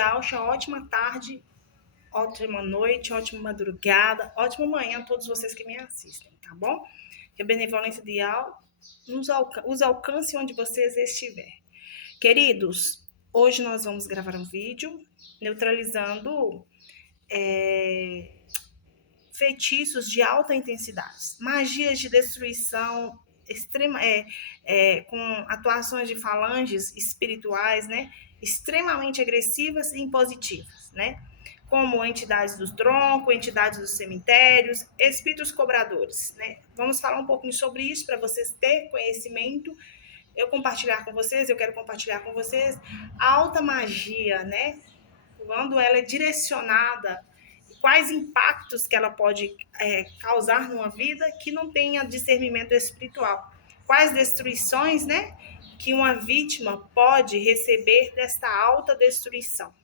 Alcha, ótima tarde, ótima noite, ótima madrugada, ótima manhã a todos vocês que me assistem, tá bom? Que a benevolência de Al os alcance onde vocês estiverem. Queridos, hoje nós vamos gravar um vídeo neutralizando feitiços de alta intensidade, magias de destruição extrema, com atuações de falanges espirituais, né, extremamente agressivas e impositivas, né, como entidades do tronco, entidades dos cemitérios, espíritos cobradores, né. Vamos falar um pouquinho sobre isso para vocês terem conhecimento. Eu quero compartilhar com vocês a alta magia, né, quando ela é direcionada, quais impactos que ela pode causar numa vida que não tenha discernimento espiritual, quais destruições, né, que uma vítima pode receber desta alta destruição.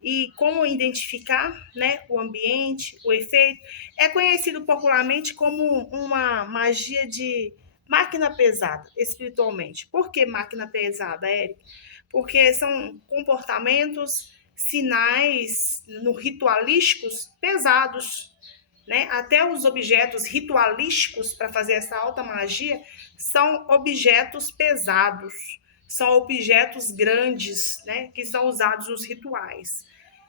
E como identificar, né, o ambiente, o efeito, é conhecido popularmente como uma magia de máquina pesada, espiritualmente. Por que máquina pesada, Érica? Porque são comportamentos, sinais no ritualísticos pesados, né? Até os objetos ritualísticos para fazer essa alta magia são objetos pesados, são objetos grandes, né? Que são usados nos rituais.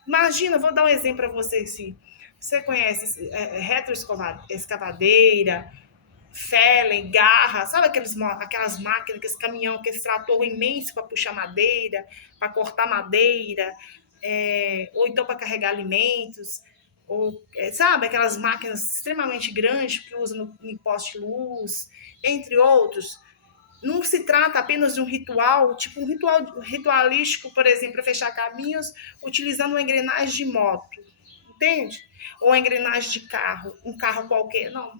Imagina, vou dar um exemplo para você assim. Você conhece retroescavadeira, Felen, garra, sabe aquelas máquinas, aqueles caminhão, aquele trator imenso para puxar madeira, para cortar madeira, ou então para carregar alimentos, ou sabe aquelas máquinas extremamente grandes que usam em poste de luz, entre outros. Não se trata apenas de um ritual, tipo um ritual ritualístico, por exemplo, para fechar caminhos, utilizando uma engrenagem de moto, entende? Ou uma engrenagem de carro, um carro qualquer, não.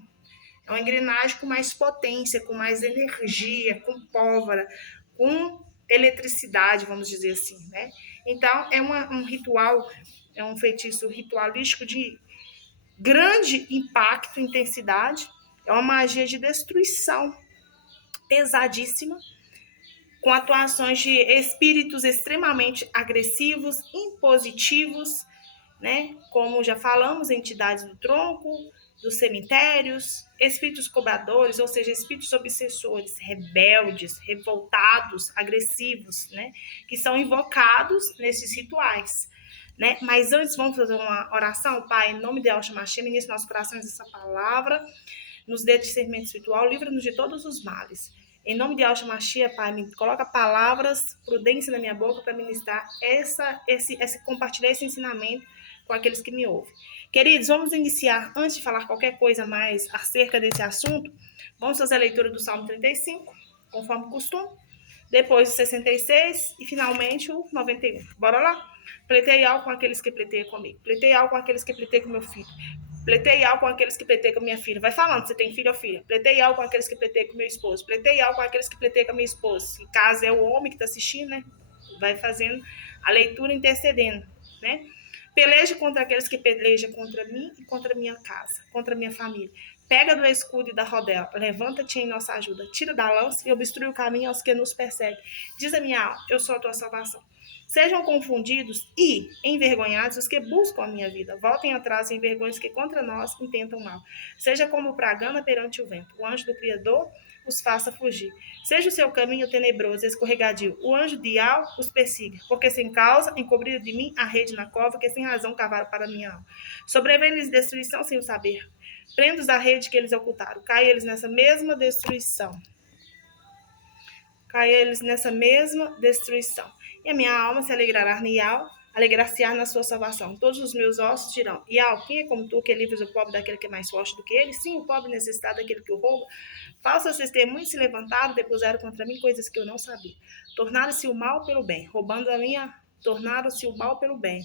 É uma engrenagem com mais potência, com mais energia, com pólvora, com eletricidade, vamos dizer assim, né? Então, um ritual, é um feitiço ritualístico de grande impacto, intensidade, é uma magia de destruição pesadíssima, com atuações de espíritos extremamente agressivos, impositivos, né? Como já falamos, entidades do tronco, dos cemitérios, espíritos cobradores, ou seja, espíritos obsessores, rebeldes, revoltados, agressivos, né? Que são invocados nesses rituais. Né? Mas antes, vamos fazer uma oração. Pai, em nome de Yahshua Mashiach, ministra nossos corações essa palavra, nos dê discernimento espiritual, livra-nos de todos os males. Em nome de Yahshua Mashiach, Pai, me coloca palavras, prudência na minha boca para ministrar compartilhar esse ensinamento com aqueles que me ouvem. Queridos, vamos iniciar, antes de falar qualquer coisa mais acerca desse assunto, vamos fazer a leitura do Salmo 35, conforme o costume, depois o 66 e finalmente o 91. Bora lá? Pleitei algo com aqueles que pleiteiam comigo. Pleitei algo com aqueles que pleiteiam com meu filho. Pleitei algo com aqueles que pleiteiam com minha filha. Vai falando, você tem filho ou filha. Pleitei algo com aqueles que pleiteiam com meu esposo. Pleitei algo com aqueles que pleiteiam com minha esposa. Se caso é o homem que está assistindo, né? Vai fazendo a leitura intercedendo, né? Peleja contra aqueles que pelejam contra mim e contra minha casa, contra minha família. Pega do escudo e da rodela, levanta-te em nossa ajuda, tira da lança e obstrui o caminho aos que nos perseguem. Diz a minha alma, eu sou a tua salvação. Sejam confundidos e envergonhados os que buscam a minha vida. Voltem atrás e envergonhem os que contra nós intentam mal. Seja como pragana perante o vento. O anjo do Criador os faça fugir. Seja o seu caminho tenebroso, escorregadio. O anjo de Al os persiga, porque sem causa encobriram de mim a rede na cova, que sem razão cavaram para minha alma. Sobrevém-lhes destruição sem o saber. Prenda-os da rede que eles ocultaram. Cai eles nessa mesma destruição. Cai eles nessa mesma destruição. E a minha alma se alegrará Nial, alegrar-se-á na sua salvação. Todos os meus ossos dirão, Ial, quem é como tu, que livres o pobre daquele que é mais forte do que ele? Sim, o pobre necessitado daquele que o rouba. Falsas testemunhas se levantaram, depuseram contra mim coisas que eu não sabia. Tornaram-se o mal pelo bem, tornaram-se o mal pelo bem,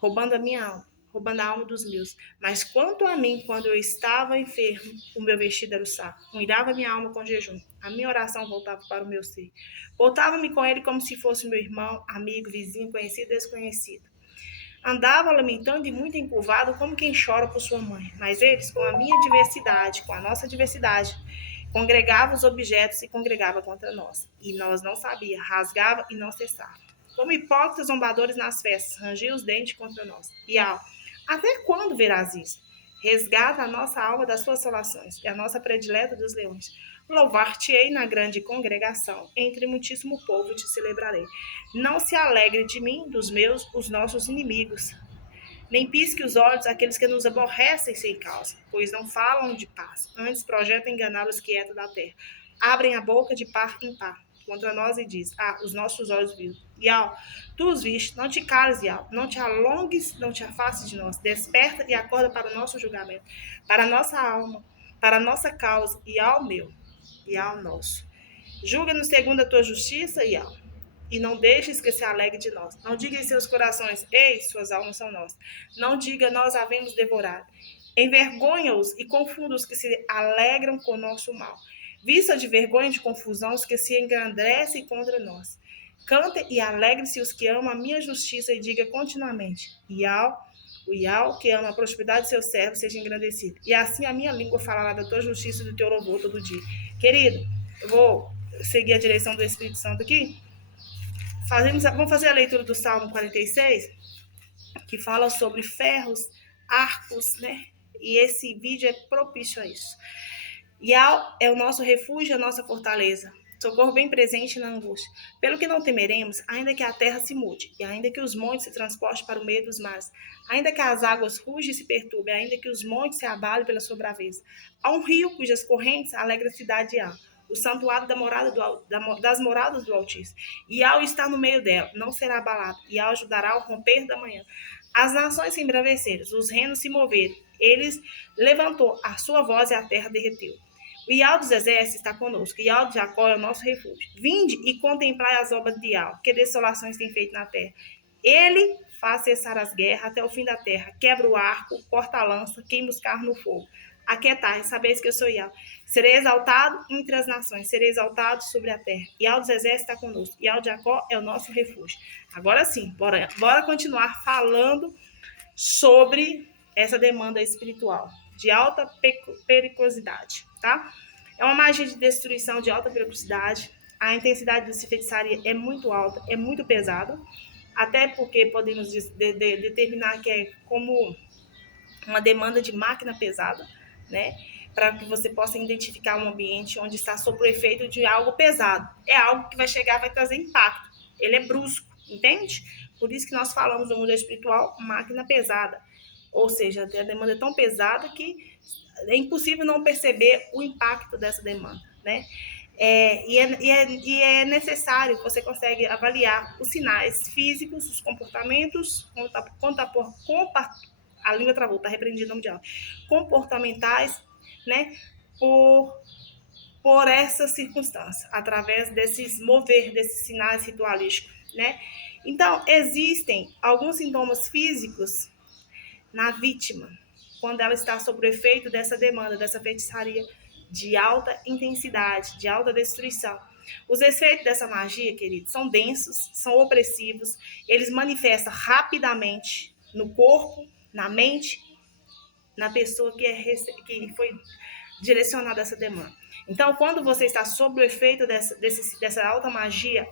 roubando a minha alma, roubando a alma dos meus. Mas quanto a mim, quando eu estava enfermo, o meu vestido era o saco. Cuidava minha alma com jejum. A minha oração voltava para o meu ser. Voltava-me com ele como se fosse meu irmão, amigo, vizinho, conhecido, desconhecido. Andava lamentando e muito encurvado, como quem chora por sua mãe. Mas eles, com a minha diversidade, com a nossa diversidade, congregavam os objetos e congregava contra nós. E nós não sabia, rasgava e não cessava. como hipócritas zombadores nas festas, rangiam os dentes contra nós. Iau, até quando verás isso? Resgata a nossa alma das suas salações, e a nossa predileta dos leões. Louvar-te-ei na grande congregação, entre muitíssimo povo te celebrarei. Não se alegre de mim, dos meus, os nossos inimigos, nem pisque os olhos aqueles que nos aborrecem sem causa, pois não falam de paz, antes projetam enganar os quietos da terra. Abrem a boca de par em par contra nós e diz, os nossos olhos viram. Iau, tu os viste, não te cales, Iau, não te alongues, não te afastes de nós, desperta e acorda para o nosso julgamento, para a nossa alma, para a nossa causa, Iau meu, Iau nosso. Julga-nos segundo a tua justiça, Iau, e não deixes que se alegre de nós. Não diga em seus corações, ei, suas almas são nossas. Não diga, nós havemos devorado. Envergonha-os e confunda os que se alegram com o nosso mal. Vista de vergonha e de confusão os que se engrandecem contra nós. Cante e alegre-se os que amam a minha justiça e diga continuamente, o Iau que ama a prosperidade de seus servos seja engrandecido. E assim a minha língua falará da tua justiça e do teu louvor todo dia. Querido, eu vou seguir a direção do Espírito Santo aqui. Vamos fazer a leitura do Salmo 46, que fala sobre ferros, arcos, né? E esse vídeo é propício a isso. Iau é o nosso refúgio, a nossa fortaleza, socorro bem presente na angústia. Pelo que não temeremos, ainda que a terra se mude, e ainda que os montes se transportem para o meio dos mares, ainda que as águas rugem e se perturbem, ainda que os montes se abalem pela sua braveza. Há um rio cujas correntes alegra a cidade de Iau, o santuário das moradas do Altíssimo. Iau está no meio dela, não será abalado. Iau ajudará ao romper da manhã. As nações se embraveceram, os reinos se moveram. Eles levantou a sua voz e a terra derreteu. O Iau dos exércitos está conosco. O Iau de Jacó é o nosso refúgio. Vinde e contemplai as obras de Iau, que desolações tem feito na terra. Ele faz cessar as guerras até o fim da terra. Quebra o arco, corta a lança, queima os carros no fogo. Aquietai, sabeis que eu sou Iau. Serei exaltado entre as nações, serei exaltado sobre a terra. Iau dos exércitos está conosco. Iau de Jacó é o nosso refúgio. Agora sim, bora continuar falando sobre essa demanda espiritual de alta periculosidade, tá? É uma magia de destruição de alta periculosidade. A intensidade dessa feitiçaria é muito alta, é muito pesada, até porque podemos determinar que é como uma demanda de máquina pesada, né? Para que você possa identificar um ambiente onde está sob o efeito de algo pesado. É algo que vai chegar, vai trazer impacto. Ele é brusco, entende? Por isso que nós falamos no mundo espiritual, máquina pesada. Ou seja, a demanda é tão pesada que é impossível não perceber o impacto dessa demanda, né? E é necessário, você consegue avaliar os sinais físicos, os comportamentos, a língua travou, tá repreendido o nome de aula, comportamentais, né? Por essa circunstância, através desses sinais ritualísticos, né? Então, existem alguns sintomas físicos na vítima, quando ela está sob o efeito dessa demanda, dessa feitiçaria de alta intensidade, de alta destruição. Os efeitos dessa magia, queridos, são densos, são opressivos, eles manifestam rapidamente no corpo, na mente, na pessoa que foi direcionada a essa demanda. Então, quando você está sob o efeito dessa alta magia,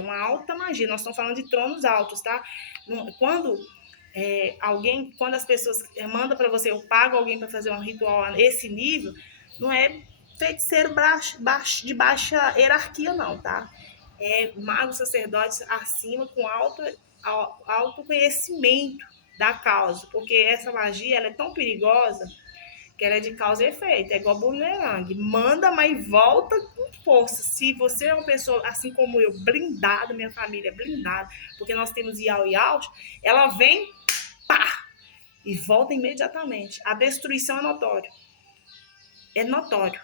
uma alta magia, nós estamos falando de tronos altos, tá? Quando quando as pessoas mandam para você, eu pago alguém para fazer um ritual a esse nível, não é feiticeiro de baixa hierarquia, não, tá? É magos sacerdotes acima com alto conhecimento da causa, porque essa magia ela é tão perigosa que ela é de causa e efeito, é igual bumerangue, manda, mas volta com força. Se você é uma pessoa, assim como eu, blindada, minha família é blindada, porque nós temos Iau e Out, ela vem, pá, e volta imediatamente. A destruição é notório. É notório,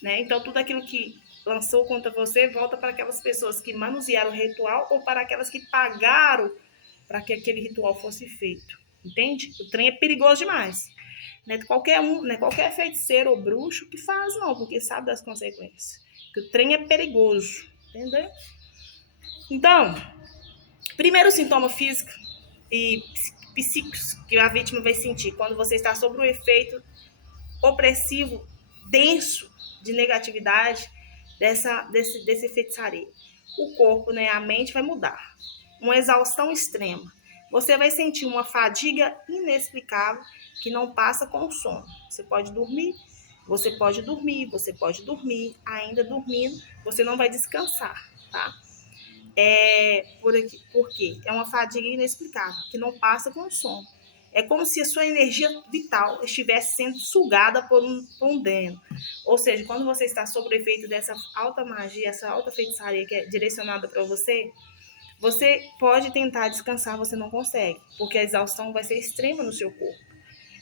né? Então, tudo aquilo que lançou contra você, volta para aquelas pessoas que manusearam o ritual ou para aquelas que pagaram para que aquele ritual fosse feito, entende? O trem é perigoso demais. Não é qualquer feiticeiro ou bruxo que faz, não, porque sabe das consequências. Que o trem é perigoso, entendeu? Então, primeiro sintoma físico e psíquicos que a vítima vai sentir quando você está sob o efeito opressivo, denso de negatividade desse feitiçaria. o corpo, né, a mente vai mudar. Uma exaustão extrema. Você vai sentir uma fadiga inexplicável que não passa com o sono. Você pode dormir, ainda dormindo, você não vai descansar, tá? Porque é uma fadiga inexplicável, que não passa com o sono. É como se a sua energia vital estivesse sendo sugada por um dreno. Ou seja, quando você está sob o efeito dessa alta magia, essa alta feitiçaria que é direcionada para você, você pode tentar descansar, você não consegue, porque a exaustão vai ser extrema no seu corpo,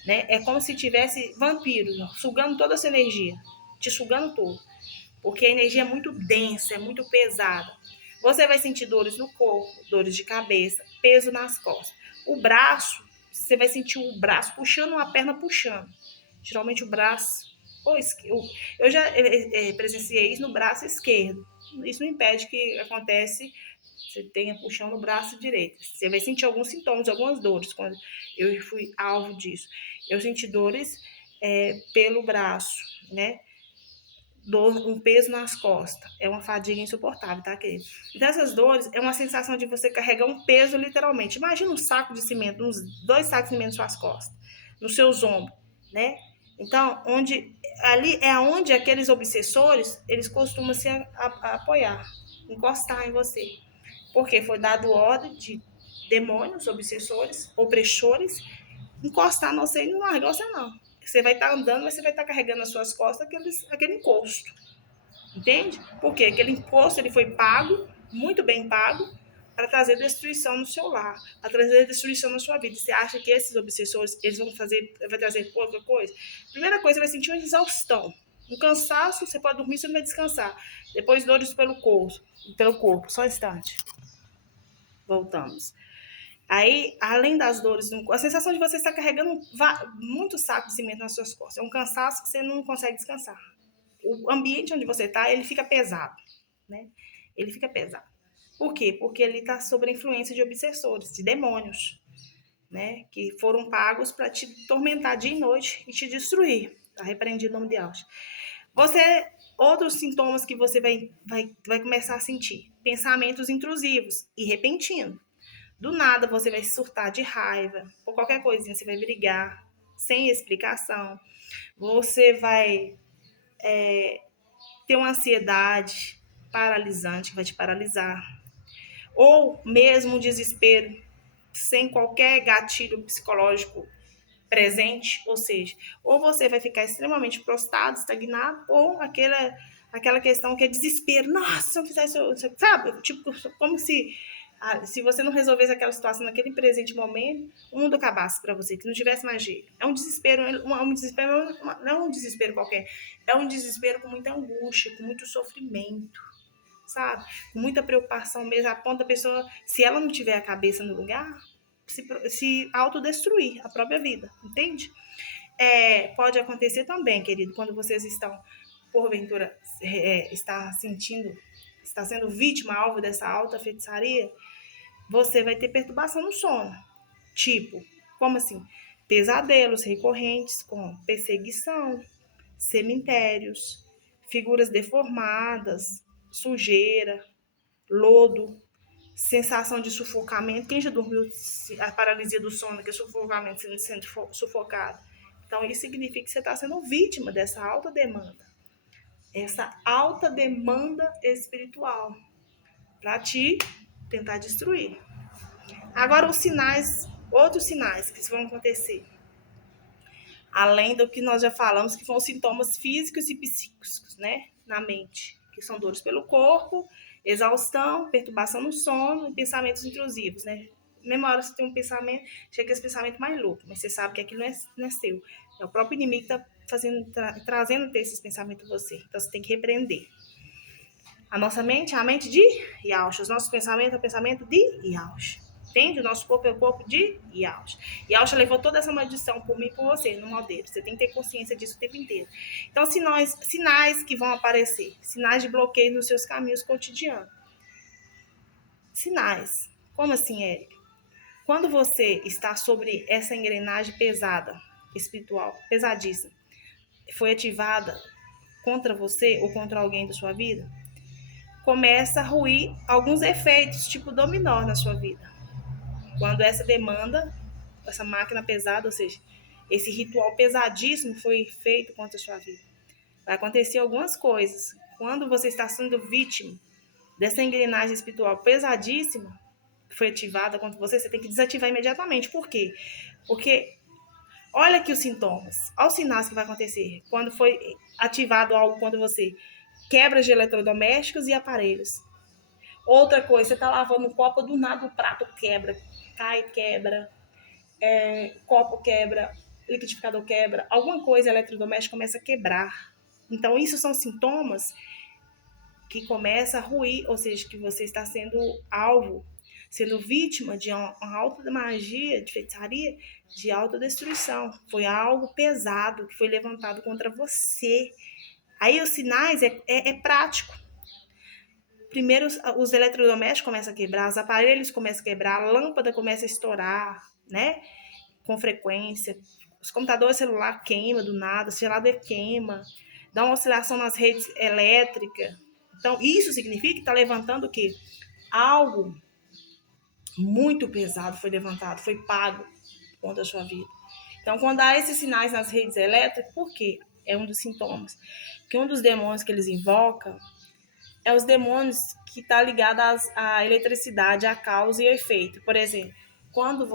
né? É como se tivesse vampiros sugando toda essa energia, te sugando todo, porque a energia é muito densa, é muito pesada. Você vai sentir dores no corpo, dores de cabeça, peso nas costas. O braço, você vai sentir o braço puxando, uma perna puxando. Geralmente o braço, eu já presenciei isso no braço esquerdo. Isso não impede que acontece, você tenha puxão no braço direito. Você vai sentir alguns sintomas, algumas dores. Quando eu fui alvo disso, eu senti dores pelo braço, né? Um peso nas costas. É uma fadiga insuportável, tá, querido? Então, essas dores é uma sensação de você carregar um peso, literalmente. Imagina um saco de cimento, uns 2 sacos de cimento nas suas costas, nos seus ombros, né? Então, ali é onde aqueles obsessores, eles costumam se apoiar, encostar em você. Porque foi dado ordem de demônios, obsessores, opressores, encostar no você e não largar você, não. Você vai estar andando, mas você vai estar carregando nas suas costas aquele encosto. Entende? Porque aquele imposto ele foi pago, muito bem pago, para trazer destruição no seu lar, para trazer destruição na sua vida. Você acha que esses obsessores eles vai trazer pouca coisa? Primeira coisa, você vai sentir uma exaustão, um cansaço. Você pode dormir, você não vai descansar. Depois dores pelo corpo. Só um instante. Voltamos. Aí, além das dores, a sensação de você estar carregando muito saco de cimento nas suas costas. É um cansaço que você não consegue descansar. O ambiente onde você está, ele fica pesado, né? Ele fica pesado. Por quê? Porque ele está sob a influência de obsessores, de demônios, né? Que foram pagos para te tormentar dia e noite e te destruir. Tá repreendido o nome de Deus. Outros sintomas que você vai começar a sentir: pensamentos intrusivos e repentinos. Do nada você vai surtar de raiva, por qualquer coisinha você vai brigar, sem explicação. Você vai ter uma ansiedade paralisante que vai te paralisar. Ou mesmo um desespero, sem qualquer gatilho psicológico presente, ou seja, ou você vai ficar extremamente prostrado, estagnado, ou aquela questão que é desespero. Nossa, se eu fizesse, sabe? Tipo, como se você não resolvesse aquela situação naquele presente momento, o mundo acabasse para você, que não tivesse mais jeito. É um desespero, não é um desespero qualquer, é um desespero com muita angústia, com muito sofrimento, sabe? Com muita preocupação mesmo, a ponto da pessoa, se ela não tiver a cabeça no lugar, se autodestruir a própria vida, entende? Pode acontecer também, querido, quando vocês estão, porventura, está sendo vítima, alvo dessa alta feitiçaria, você vai ter perturbação no sono. Tipo, como assim? Pesadelos recorrentes com perseguição, cemitérios, figuras deformadas, sujeira, lodo, sensação de sufocamento. Quem já dormiu a paralisia do sono, que é sufocamento, sendo sufocado? Então, isso significa que você está sendo vítima dessa alta demanda. Essa alta demanda espiritual para te tentar destruir. Agora, outros sinais que vão acontecer, além do que nós já falamos, que foram os sintomas físicos e psíquicos, né, na mente, que são dores pelo corpo, exaustão, perturbação no sono e pensamentos intrusivos, né? Mesma hora você tem um pensamento, chega esse pensamento mais louco, mas você sabe que aquilo não é seu. É o próprio inimigo que está trazendo esses pensamentos em você. Então você tem que repreender. A nossa mente é a mente de Yaush. Os nossos pensamentos é o pensamento de Yaush. Entende? O nosso corpo é o corpo de Yaush. Yaush levou toda essa maldição por mim e por você, no modelo. Você tem que ter consciência disso o tempo inteiro. Então, sinais que vão aparecer. Sinais de bloqueio nos seus caminhos cotidianos. Sinais. Como assim, Érica? Quando você está sobre essa engrenagem pesada, espiritual, pesadíssima, foi ativada contra você ou contra alguém da sua vida, começa a ruir alguns efeitos, tipo dominó na sua vida. Quando essa demanda, essa máquina pesada, ou seja, esse ritual pesadíssimo foi feito contra a sua vida. Vai acontecer algumas coisas. Quando você está sendo vítima dessa engrenagem espiritual pesadíssima, que foi ativada contra você, você tem que desativar imediatamente. Por quê? Porque olha aqui os sintomas, olha os sinais que vai acontecer. Quando foi ativado algo contra você, quebra de eletrodomésticos e aparelhos. Outra coisa, você está lavando um copo, do nada o prato quebra, cai, quebra, copo quebra, liquidificador quebra, alguma coisa eletrodoméstica começa a quebrar. Então, isso são sintomas que começa a ruir, ou seja, que você está sendo alvo, sendo vítima de uma alta magia, de feitiçaria, de autodestruição. Foi algo pesado que foi levantado contra você. Aí os sinais é prático. Primeiro os eletrodomésticos começam a quebrar, os aparelhos começam a quebrar, a lâmpada começa a estourar, né? Com frequência. Os computadores celular queima do nada, o geladeira queima, dá uma oscilação nas redes elétricas. Então, isso significa que está levantando o quê? Algo muito pesado foi levantado, foi pago contra a sua vida. Então, quando há esses sinais nas redes elétricas, por quê? É um dos sintomas. Que um dos demônios que eles invocam é os demônios que está ligado à eletricidade, à causa e ao efeito. Por exemplo, quando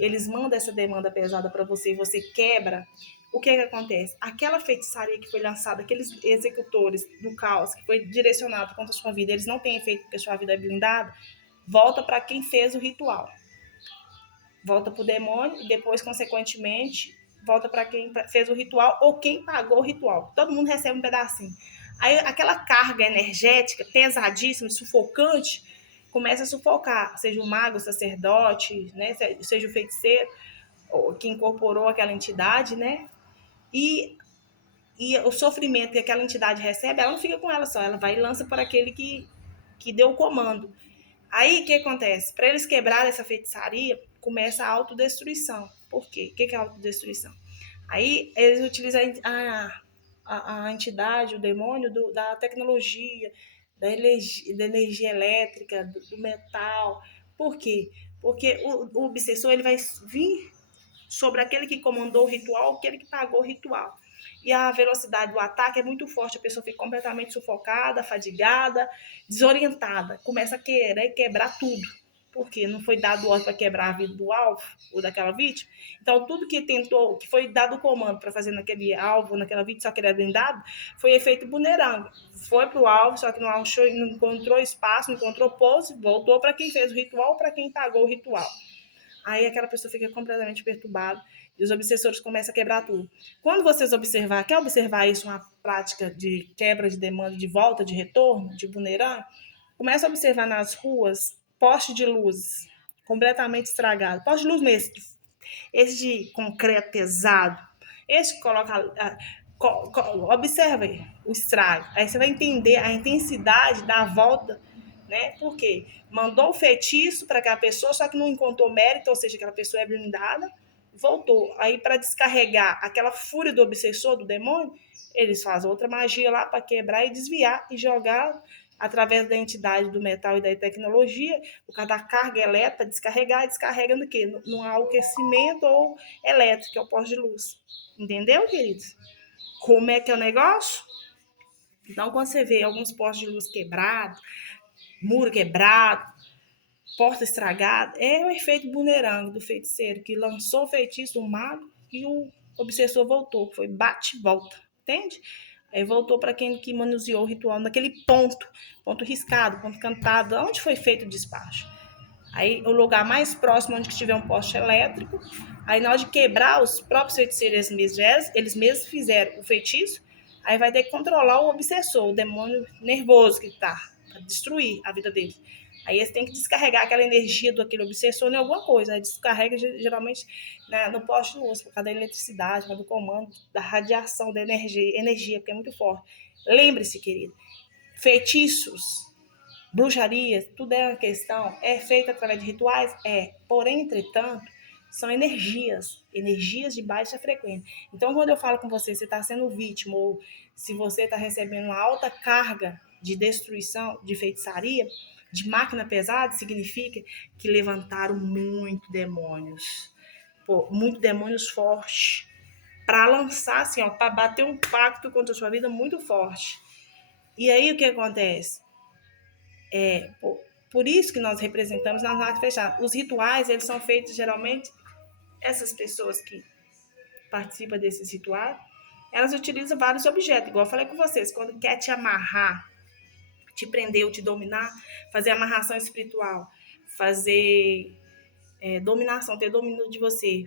eles mandam essa demanda pesada para você e você quebra, o que acontece? Aquela feitiçaria que foi lançada, aqueles executores do caos que foi direcionado contra a sua vida, eles não têm efeito porque a sua vida é blindada, volta para quem fez o ritual. Volta para o demônio e depois, consequentemente, volta para quem fez o ritual ou quem pagou o ritual. Todo mundo recebe um pedacinho. Aí aquela carga energética pesadíssima, sufocante, começa a sufocar, seja o mago, o sacerdote, né, seja o feiticeiro, que incorporou aquela entidade, né? E o sofrimento que aquela entidade recebe, ela não fica com ela só, ela vai e lança para aquele que deu o comando. Aí o que acontece? Para eles quebrarem essa feitiçaria, começa a autodestruição. Por quê? O que é a autodestruição? Aí eles utilizam a entidade, o demônio da tecnologia, da energia elétrica, do metal. Por quê? Porque o obsessor ele vai vir sobre aquele que comandou o ritual, aquele que pagou o ritual. E a velocidade do ataque é muito forte, a pessoa fica completamente sufocada, fadigada, desorientada, começa a querer quebrar tudo, porque não foi dado ordem para quebrar a vida do alvo ou daquela vítima. Então, tudo que tentou, que foi dado o comando para fazer naquele alvo, naquela vítima, só que ele era blindado, foi efeito bumerangue. Foi para o alvo, só que não encontrou espaço, não encontrou pouso, voltou para quem fez o ritual, para quem pagou o ritual. Aí aquela pessoa fica completamente perturbada e os obsessores começam a quebrar tudo. Quando vocês quer observar isso, uma prática de quebra de demanda, de volta, de retorno, de vulnerar, começa a observar nas ruas poste de luz completamente estragado. Poste de luz mesmo, esse de concreto pesado, esse que coloca... Observe o estrago. Aí você vai entender a intensidade da volta, né? Por quê? Mandou o feitiço para aquela pessoa, só que não encontrou mérito, ou seja, aquela pessoa é blindada, voltou. Aí, para descarregar aquela fúria do obsessor, do demônio, eles fazem outra magia lá para quebrar e desviar e jogar através da entidade do metal e da tecnologia, por causa da carga elétrica, descarregar, e descarrega no quê? No aquecimento ou elétrico, que é o poste de luz. Entendeu, queridos? Como é que é o negócio? Então, quando você vê alguns postes de luz quebrados, muro quebrado, porta estragada, é o efeito bumerangue do feiticeiro, que lançou o feitiço do mago e o obsessor voltou, foi bate e volta, entende? Aí voltou para quem que manuseou o ritual naquele ponto riscado, ponto cantado, onde foi feito o despacho. Aí o lugar mais próximo onde tiver um poste elétrico, aí na hora de quebrar, os próprios feiticeiros eles mesmos fizeram o feitiço, aí vai ter que controlar o obsessor, o demônio nervoso que tá, para destruir a vida dele. Aí eles têm que descarregar aquela energia do aquele obsessor em alguma coisa. Aí descarrega geralmente, né, no poste de luz, por causa da eletricidade, por causa do comando, da radiação, da energia, porque é muito forte. Lembre-se, querido, feitiços, bruxaria, tudo é uma questão, é feito através de rituais? É. Porém, entretanto, são energias de baixa frequência. Então, quando eu falo com você está sendo vítima ou se você está recebendo uma alta carga de destruição, de feitiçaria, de máquina pesada, significa que levantaram muito demônios fortes, para lançar, assim, ó, para bater um pacto contra a sua vida muito forte. E aí o que acontece? Por isso que nós representamos nas artes fechadas. Os rituais, eles são feitos geralmente, essas pessoas que participam desses rituais, elas utilizam vários objetos, igual eu falei com vocês, quando quer te amarrar, te prender ou te dominar, fazer amarração espiritual, fazer dominação, ter domínio de você,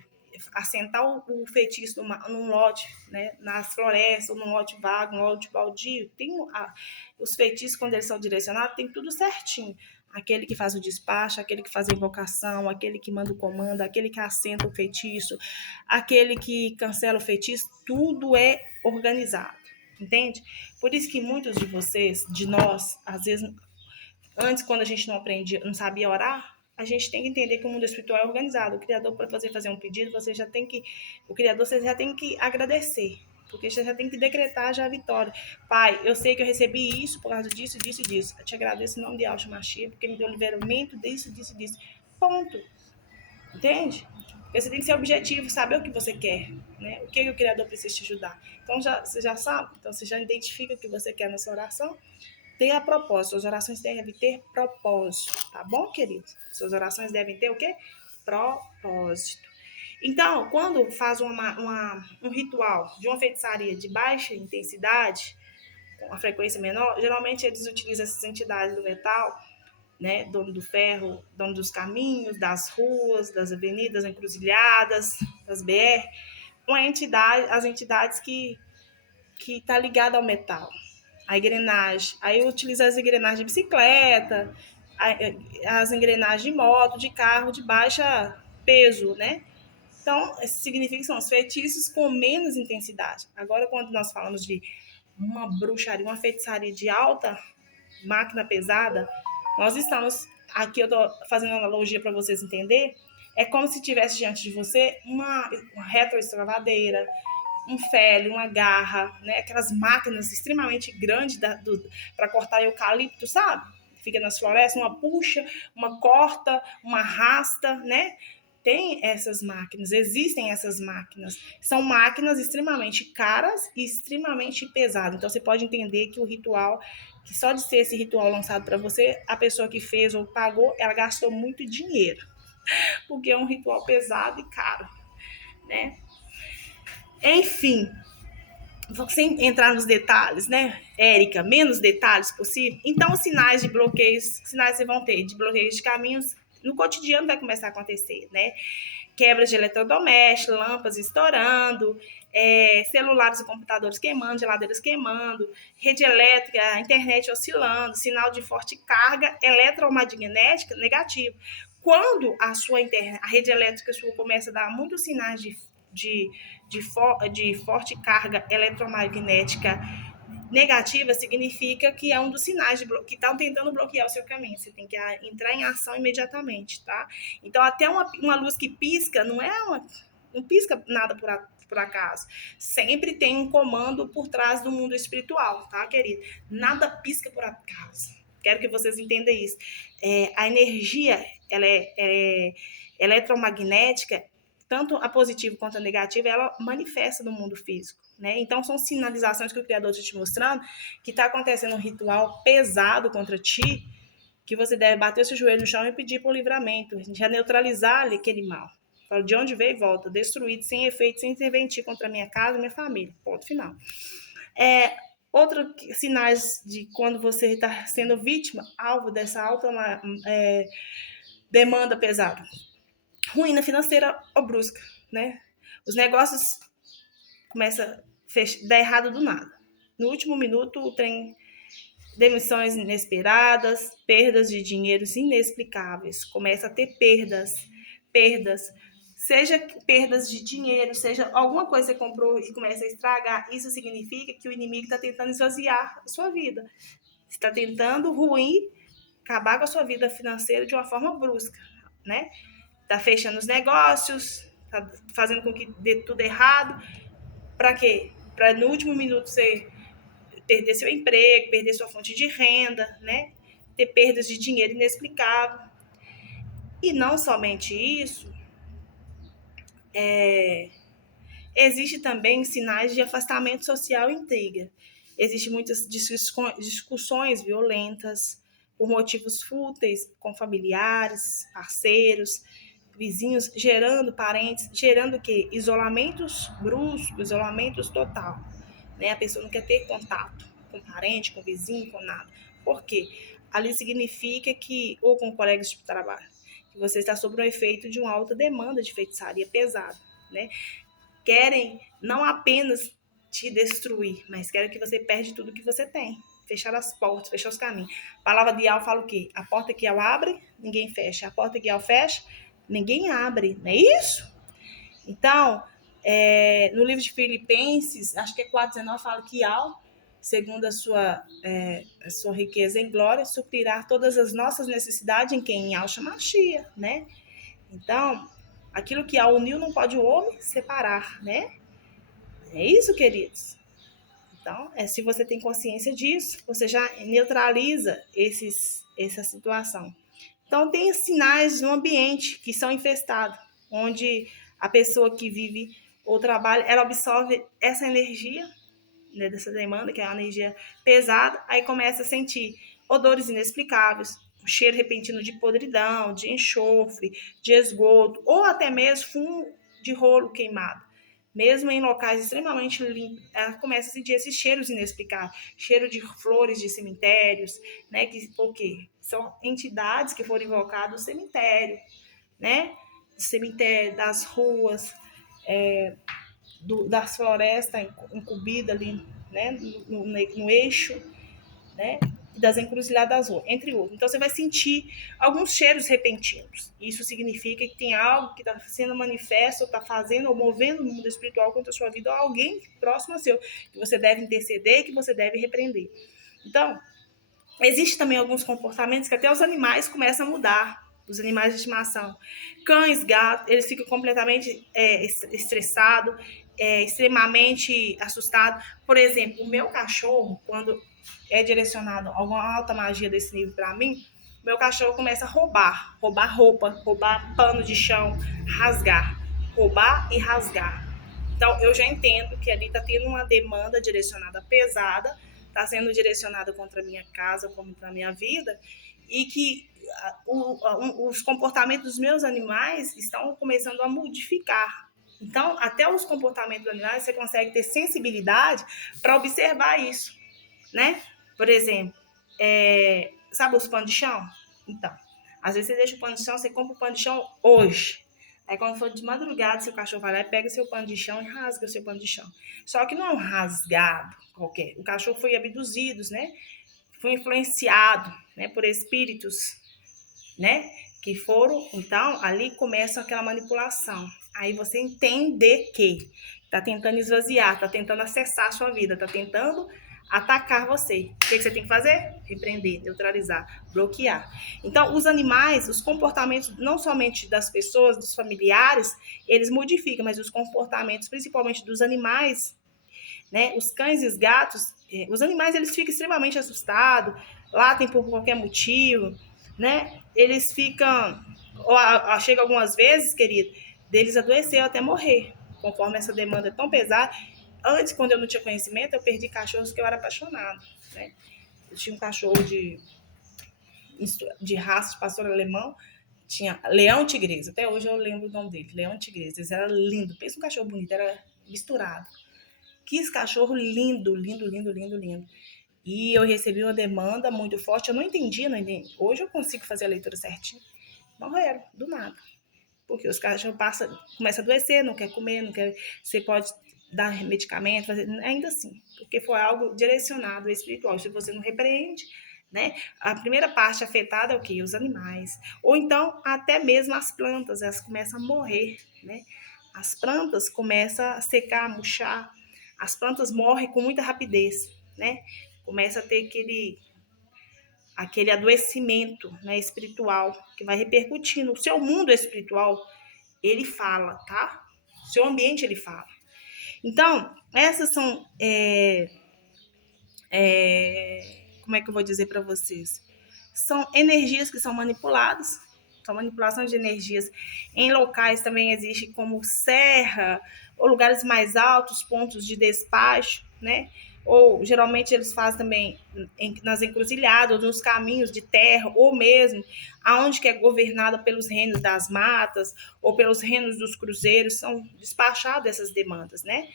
assentar o feitiço num lote, né, nas florestas, ou num lote vago, num lote baldio, os feitiços, quando eles são direcionados, tem tudo certinho. Aquele que faz o despacho, aquele que faz a invocação, aquele que manda o comando, aquele que assenta o feitiço, aquele que cancela o feitiço, tudo é organizado, entende? Por isso que muitos de vocês, de nós, às vezes, antes, quando a gente não aprendia, não sabia orar, a gente tem que entender que o mundo espiritual é organizado. O Criador, para você fazer um pedido, o Criador, você já tem que agradecer, porque você já tem que decretar já a vitória. Pai, eu sei que eu recebi isso por causa disso, disso e disso. Eu te agradeço em nome de Yahshua Mashiach, porque me deu livramento disso, disso e disso. Ponto. Entende? Porque você tem que ser objetivo, saber o que você quer, né? O que o Criador precisa te ajudar. Então, você já sabe, então você já identifica o que você quer na sua oração. Tenha propósito. Suas orações devem ter propósito, tá bom, querido? Suas orações devem ter o quê? Propósito. Então, quando faz um ritual de uma feitiçaria de baixa intensidade, com uma frequência menor, geralmente eles utilizam essas entidades do metal, né? Dono do ferro, dono dos caminhos, das ruas, das avenidas, encruzilhadas, das BR, as entidades que tá ligada ao metal, a engrenagem. Aí eu utilizo as engrenagens de bicicleta, as engrenagens de moto, de carro de baixa peso, né? Então, isso significa que são os feitiços com menos intensidade. Agora, quando nós falamos de uma bruxaria, uma feitiçaria de alta máquina pesada, nós estamos, aqui eu estou fazendo analogia para vocês entenderem, é como se tivesse diante de você uma retroescavadeira, um fele, uma garra, né? Aquelas máquinas extremamente grandes para cortar eucalipto, sabe? Fica nas florestas, uma puxa, uma corta, uma arrasta, né? Tem essas máquinas, existem essas máquinas. São máquinas extremamente caras e extremamente pesadas. Então você pode entender que o ritual, que só de ser esse ritual lançado para você, a pessoa que fez ou pagou, ela gastou muito dinheiro, porque é um ritual pesado e caro, né? Enfim, sem entrar nos detalhes, né, Érica? Menos detalhes possível. Então, os sinais de bloqueios, sinais que vão ter de bloqueios de caminhos no cotidiano vai começar a acontecer, né? Quebras de eletrodomésticos, lâmpadas estourando, celulares e computadores queimando, geladeiras queimando, rede elétrica, internet oscilando, sinal de forte carga eletromagnética negativo. Quando a rede elétrica sua começa a dar muitos sinais de forte carga eletromagnética negativa, significa que é um dos sinais que estão tentando bloquear o seu caminho. Você tem que entrar em ação imediatamente, tá? Então, até uma luz que pisca, não pisca nada por acaso. Sempre tem um comando por trás do mundo espiritual, tá, querido? Nada pisca por acaso. Quero que vocês entendam isso. A energia, ela é eletromagnética, tanto a positiva quanto a negativa, ela manifesta no mundo físico, né? Então, são sinalizações que o Criador está te mostrando que está acontecendo um ritual pesado contra ti, que você deve bater o seu joelho no chão e pedir por livramento, já neutralizar aquele mal. Fala, de onde veio e volta, destruído, sem efeito, sem intervenir contra a minha casa e minha família. Ponto final. Outros sinais de quando você está sendo vítima, alvo dessa alta demanda pesada. Ruína financeira ou brusca, né? Os negócios começam a dar errado do nada. No último minuto, tem demissões inesperadas, perdas de dinheiro inexplicáveis. Começa a ter perdas. Seja perdas de dinheiro, seja alguma coisa que você comprou e começa a estragar. Isso significa que o inimigo está tentando esvaziar a sua vida. Está tentando ruir, acabar com a sua vida financeira de uma forma brusca, né? Tá fechando os negócios, tá fazendo com que dê tudo errado. Para quê? Para no último minuto você perder seu emprego, perder sua fonte de renda, né? Ter perdas de dinheiro inexplicável. E não somente isso, existe também sinais de afastamento social e intriga. Existem muitas discussões violentas por motivos fúteis com familiares, parceiros, vizinhos, gerando parentes, gerando o quê? Isolamentos bruscos, isolamentos total. Né? A pessoa não quer ter contato com parente, com vizinho, com nada. Por quê? Ali significa que, ou com colegas de trabalho, que você está sob o efeito de uma alta demanda de feitiçaria pesada, né? Querem não apenas te destruir, mas querem que você perde tudo que você tem. Fechar as portas, fechar os caminhos. A palavra de Al fala o quê? A porta que Al abre, ninguém fecha. A porta que Al fecha, ninguém abre. Não é isso? Então, no livro de Filipenses, acho que é 4,19, fala que Al, segundo a sua riqueza em glória, suprirá todas as nossas necessidades em quem? Em Al Shemashia, né? Então, aquilo que Al uniu não pode o homem separar, né? É isso, queridos. Então, se você tem consciência disso, você já neutraliza essa situação. Então, tem sinais no ambiente que são infestados, onde a pessoa que vive ou trabalha, ela absorve essa energia, né, dessa demanda, que é uma energia pesada, aí começa a sentir odores inexplicáveis, um cheiro repentino de podridão, de enxofre, de esgoto, ou até mesmo fumo de rolo queimado. Mesmo em locais extremamente limpos, ela começa a sentir esses cheiros inexplicáveis, cheiro de flores de cemitérios, né? Porque são entidades que foram invocadas do cemitério, né? Do cemitério, das ruas, das florestas incumbidas ali, né? No eixo, né? Das encruzilhadas, entre outros. Então, você vai sentir alguns cheiros repentinos. Isso significa que tem algo que está sendo manifesto, está fazendo ou movendo o mundo espiritual contra a sua vida, ou alguém próximo a seu, que você deve interceder, que você deve repreender. Então, existem também alguns comportamentos que até os animais começam a mudar, os animais de estimação. Cães, gatos, eles ficam completamente estressados, extremamente assustados. Por exemplo, o meu cachorro, quando é direcionado alguma alta magia desse nível para mim, meu cachorro começa a roubar roupa, roubar pano de chão, rasgar, roubar e rasgar. Então, eu já entendo que ali está tendo uma demanda direcionada pesada, está sendo direcionada contra a minha casa, contra a minha vida, e que os comportamentos dos meus animais estão começando a modificar. Então, até os comportamentos dos animais, você consegue ter sensibilidade para observar isso, né? Por exemplo, sabe os pães de chão? Então, às vezes você deixa o pano de chão, você compra o pano de chão hoje. Aí quando for de madrugada, seu cachorro vai lá e pega seu pano de chão e rasga o seu pano de chão. Só que não é um rasgado qualquer. O cachorro foi abduzido, né? Foi influenciado, né, por espíritos, né? Que foram, então, ali começa aquela manipulação. Aí você entende que tá tentando esvaziar, tá tentando acessar a sua vida, tá tentando atacar você. O que você tem que fazer? Repreender, neutralizar, bloquear. Então, os animais, os comportamentos, não somente das pessoas, dos familiares, eles modificam, mas os comportamentos, principalmente dos animais, né? Os cães e os gatos, os animais, eles ficam extremamente assustados, latem por qualquer motivo, né? Eles ficam, chega algumas vezes, querido, deles adoecer ou até morrer, conforme essa demanda é tão pesada. Antes, quando eu não tinha conhecimento, eu perdi cachorros que eu era apaixonado, né? Eu tinha um cachorro de raça de pastor alemão, tinha Leão Tigresa, até hoje eu lembro o nome dele, Leão Tigresa, esse era lindo, pensa um cachorro bonito, era misturado. Que cachorro lindo, lindo, lindo, lindo, lindo. E eu recebi uma demanda muito forte, eu não entendi. Hoje eu consigo fazer a leitura certinho. Morreram, do nada. Porque os cachorros começam a adoecer, não quer comer, não quer. Você pode dar medicamento, fazer, ainda assim, porque foi algo direcionado espiritual. Se você não repreende, né? A primeira parte afetada é o quê? Os animais. Ou então, até mesmo as plantas, elas começam a morrer, né? As plantas começam a secar, a murchar. As plantas morrem com muita rapidez, né? Começa a ter aquele adoecimento, né, espiritual, que vai repercutindo. O seu mundo espiritual, ele fala, tá? O seu ambiente, ele fala. Então, essas são como é que eu vou dizer para vocês? São energias que são manipuladas, são manipulação de energias. Em locais também existe como serra, ou lugares mais altos, pontos de despacho, né? Ou geralmente eles fazem também nas encruzilhadas, nos caminhos de terra, ou mesmo aonde que é governada pelos reinos das matas, ou pelos reinos dos cruzeiros, são despachadas essas demandas, né?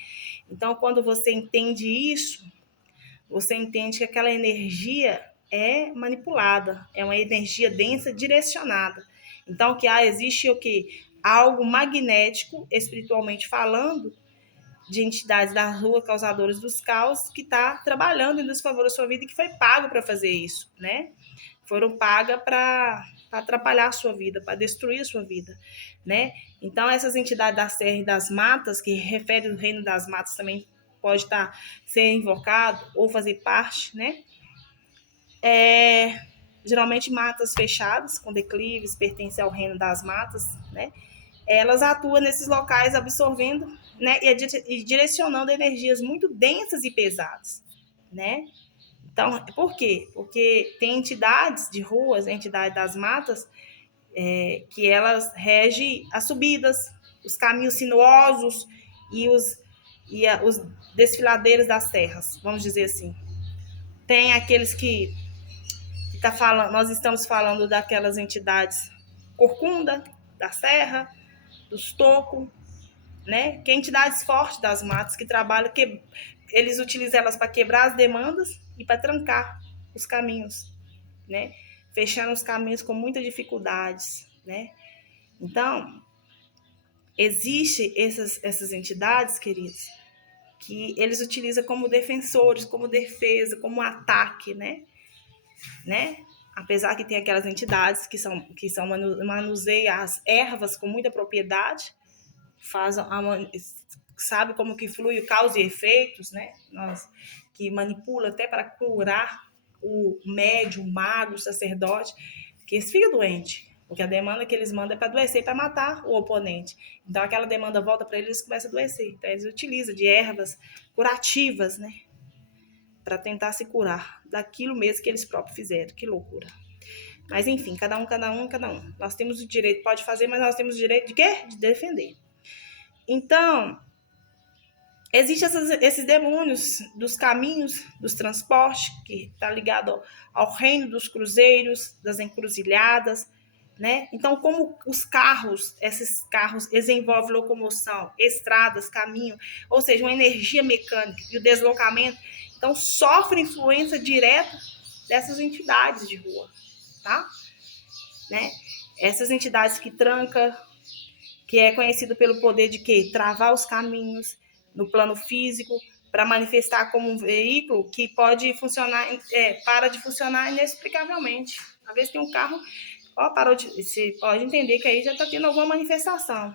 Então, quando você entende isso, você entende que aquela energia é manipulada, é uma energia densa direcionada. Então, que existe o que? Algo magnético, espiritualmente falando, de entidades da rua, causadoras dos caos, que está trabalhando em desfavor da sua vida e que foi pago para fazer isso, né? Foram pagas para atrapalhar a sua vida, para destruir a sua vida, né? Então, essas entidades das terras e das matas, que refere ao reino das matas também pode ser invocado ou fazer parte, né? Geralmente matas fechadas, com declives, pertencem ao reino das matas, né? Elas atuam nesses locais absorvendo, né, e direcionando energias muito densas e pesadas, né? Então, por quê? Porque tem entidades de ruas, entidades das matas, que elas regem as subidas, os caminhos sinuosos e os desfiladeiros das terras, vamos dizer assim. Tem aqueles que tá falando, nós estamos falando daquelas entidades corcunda, da serra, dos tocos, né? Que é entidades fortes das matas que trabalham, que eles utilizam elas para quebrar as demandas e para trancar os caminhos, né? Fechando os caminhos com muitas dificuldades, né? Então, existe essas entidades, queridos, que eles utilizam como defensores, como defesa, como ataque, né? Apesar que tem aquelas entidades que manuseiam as ervas com muita propriedade, sabe como que flui o causa e efeitos, né? Que manipula até para curar o médium, o mago, o sacerdote, que eles ficam doentes, porque a demanda que eles mandam é para adoecer, para matar o oponente. Então aquela demanda volta para eles e começam a adoecer. Então eles utilizam de ervas curativas, né? Para tentar se curar daquilo mesmo que eles próprios fizeram. Que loucura. Mas enfim, cada um. Nós temos o direito, pode fazer, mas nós temos o direito de quê? De defender. Então, existem esses demônios dos caminhos, dos transportes, que está ligado ao reino dos cruzeiros, das encruzilhadas, né? Então, como esses carros desenvolvem locomoção, estradas, caminho, ou seja, uma energia mecânica e o deslocamento, então sofre influência direta dessas entidades de rua, tá? Né? Essas entidades que trancam, que é conhecido pelo poder de quê? Travar os caminhos no plano físico, para manifestar como um veículo que pode funcionar, para de funcionar inexplicavelmente. Às vezes tem um carro, você pode entender que aí já está tendo alguma manifestação.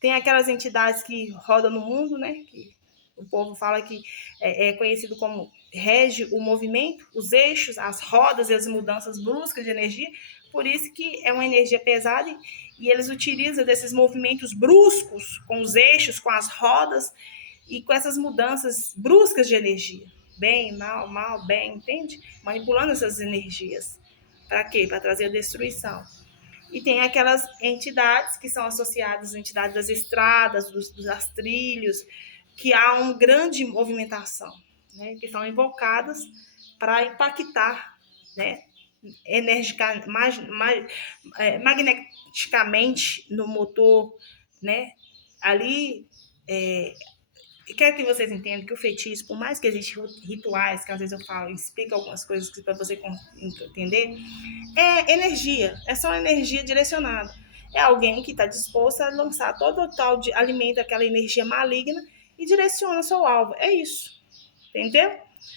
Tem aquelas entidades que rodam no mundo, né? Que o povo fala que é conhecido como rege o movimento, os eixos, as rodas e as mudanças bruscas de energia. Por isso que é uma energia pesada e eles utilizam desses movimentos bruscos, com os eixos, com as rodas e com essas mudanças bruscas de energia. Bem, mal, bem, entende? Manipulando essas energias. Para quê? Para trazer a destruição. E tem aquelas entidades que são associadas às entidades das estradas, dos trilhos, que há uma grande movimentação, né? Que são invocadas para impactar, né? Magneticamente no motor, né? Ali, quero que vocês entendam que o feitiço, por mais que existam rituais, que às vezes eu falo, explico algumas coisas para você entender, é energia, é só energia direcionada. É alguém que está disposto a lançar todo o tal de alimento, aquela energia maligna e direciona seu alvo. É isso. Entendeu?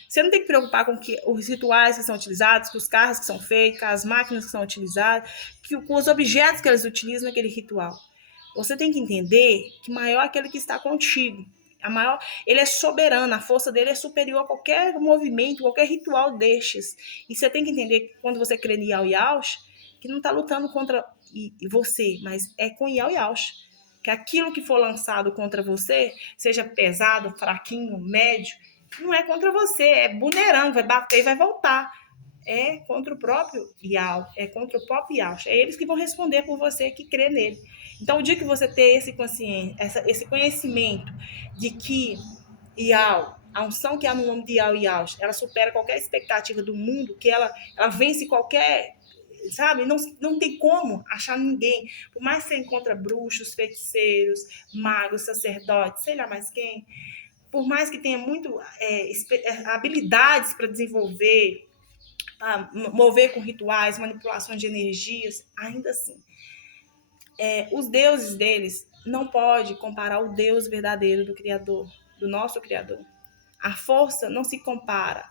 Você não tem que preocupar com que os rituais que são utilizados, com os carros que são feitos, com as máquinas que são utilizadas, com os objetos que eles utilizam naquele ritual. Você tem que entender que maior é aquele que está contigo. Ele é soberano, a força dele é superior a qualquer movimento, qualquer ritual destes. E você tem que entender que quando você crê em Yau Yaus, que não está lutando contra você, mas é com Yau Yaus. Que aquilo que for lançado contra você, seja pesado, fraquinho, médio, Não é contra você, é bunerang, vai bater e vai voltar. É contra o próprio Yao, é contra o próprio Yao. É eles que vão responder por você que crê nele. Então, o dia que você ter esse conhecimento de que Yao, a unção que há no nome de Yao Yao, ela supera qualquer expectativa do mundo, que ela vence qualquer, sabe? Não tem como achar ninguém. Por mais que você encontre bruxos, feiticeiros, magos, sacerdotes, sei lá mais quem, por mais que tenha muito habilidades para desenvolver, mover com rituais, manipulações de energias, ainda assim, os deuses deles não pode comparar o Deus verdadeiro do Criador, do nosso Criador. A força não se compara.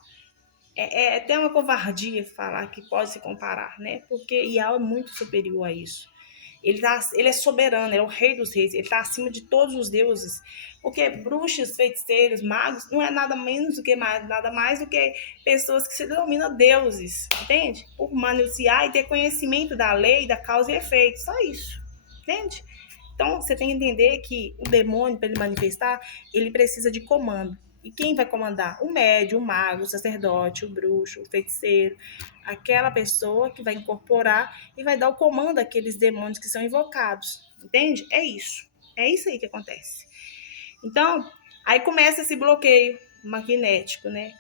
É até uma covardia falar que pode se comparar, né? Porque Iau é muito superior a isso. Ele é soberano, ele é o rei dos reis, ele está acima de todos os deuses. Porque bruxos, feiticeiros, magos, não é nada menos do que nada mais do que pessoas que se denominam deuses, entende? Por manusear e ter conhecimento da lei, da causa e efeito, só isso, entende? Então, você tem que entender que o demônio, para ele manifestar, ele precisa de comando. E quem vai comandar? O médium, o mago, o sacerdote, o bruxo, o feiticeiro, aquela pessoa que vai incorporar e vai dar o comando àqueles demônios que são invocados. Entende? É isso. É isso aí que acontece. Então, aí começa esse bloqueio magnético, né?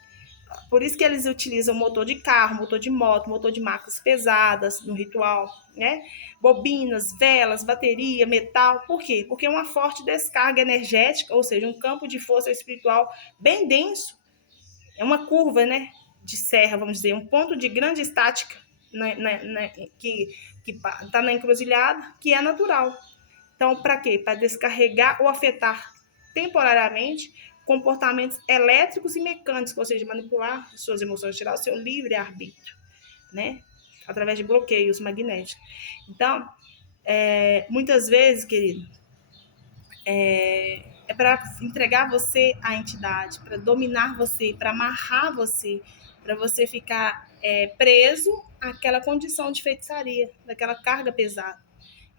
Por isso que eles utilizam motor de carro, motor de moto, motor de máquinas pesadas no ritual, né? Bobinas, velas, bateria, metal. Por quê? Porque é uma forte descarga energética, ou seja, um campo de força espiritual bem denso. É uma curva, né? De serra, vamos dizer, um ponto de grande estática que está na encruzilhada, que é natural. Então, para quê? Para descarregar ou afetar temporariamente comportamentos elétricos e mecânicos, ou seja, manipular suas emoções, tirar o seu livre-arbítrio, né? Através de bloqueios magnéticos. Então, muitas vezes, querido, é para entregar você à entidade, para dominar você, para amarrar você, para você ficar preso àquela condição de feitiçaria, daquela carga pesada.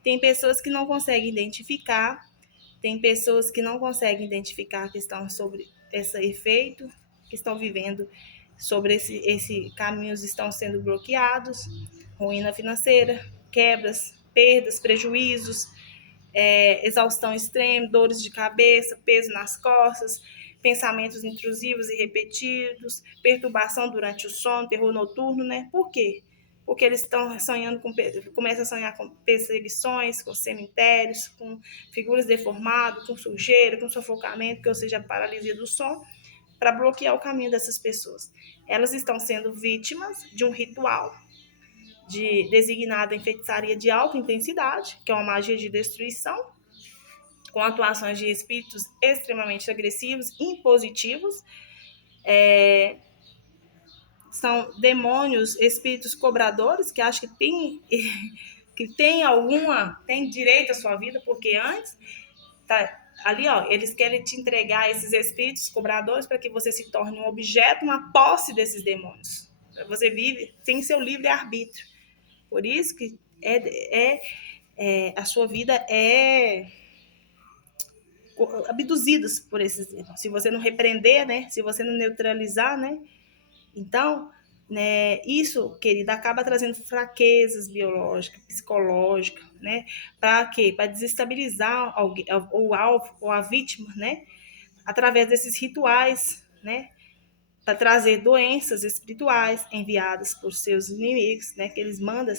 Tem pessoas que não conseguem identificar, tem pessoas que não conseguem identificar que estão sobre esse efeito, que estão vivendo sobre esse caminhos estão sendo bloqueados, ruína financeira, quebras, perdas, prejuízos, exaustão extrema, dores de cabeça, peso nas costas, pensamentos intrusivos e repetidos, perturbação durante o sono, terror noturno, né? Por quê? Porque eles estão sonhando começam a sonhar com perseguições, com cemitérios, com figuras deformadas, com sujeira, com sufocamento, que ou seja, a paralisia do sono, para bloquear o caminho dessas pessoas. Elas estão sendo vítimas de um ritual designada em feitiçaria de alta intensidade, que é uma magia de destruição, com atuações de espíritos extremamente agressivos, impositivos, são demônios, espíritos cobradores, que acham que tem direito à sua vida, porque antes, tá, ali, ó, eles querem te entregar esses espíritos cobradores para que você se torne um objeto, uma posse desses demônios. Você vive sem seu livre-arbítrio. Por isso que a sua vida é abduzidas por esses demônios. Se você não repreender, né? Se você não neutralizar, né? Então, né, isso, querida, acaba trazendo fraquezas biológicas, psicológicas, né? Para quê? Para desestabilizar alguém, o alvo ou a vítima, né? Através desses rituais, né? Para trazer doenças espirituais enviadas por seus inimigos, né? Que eles mandam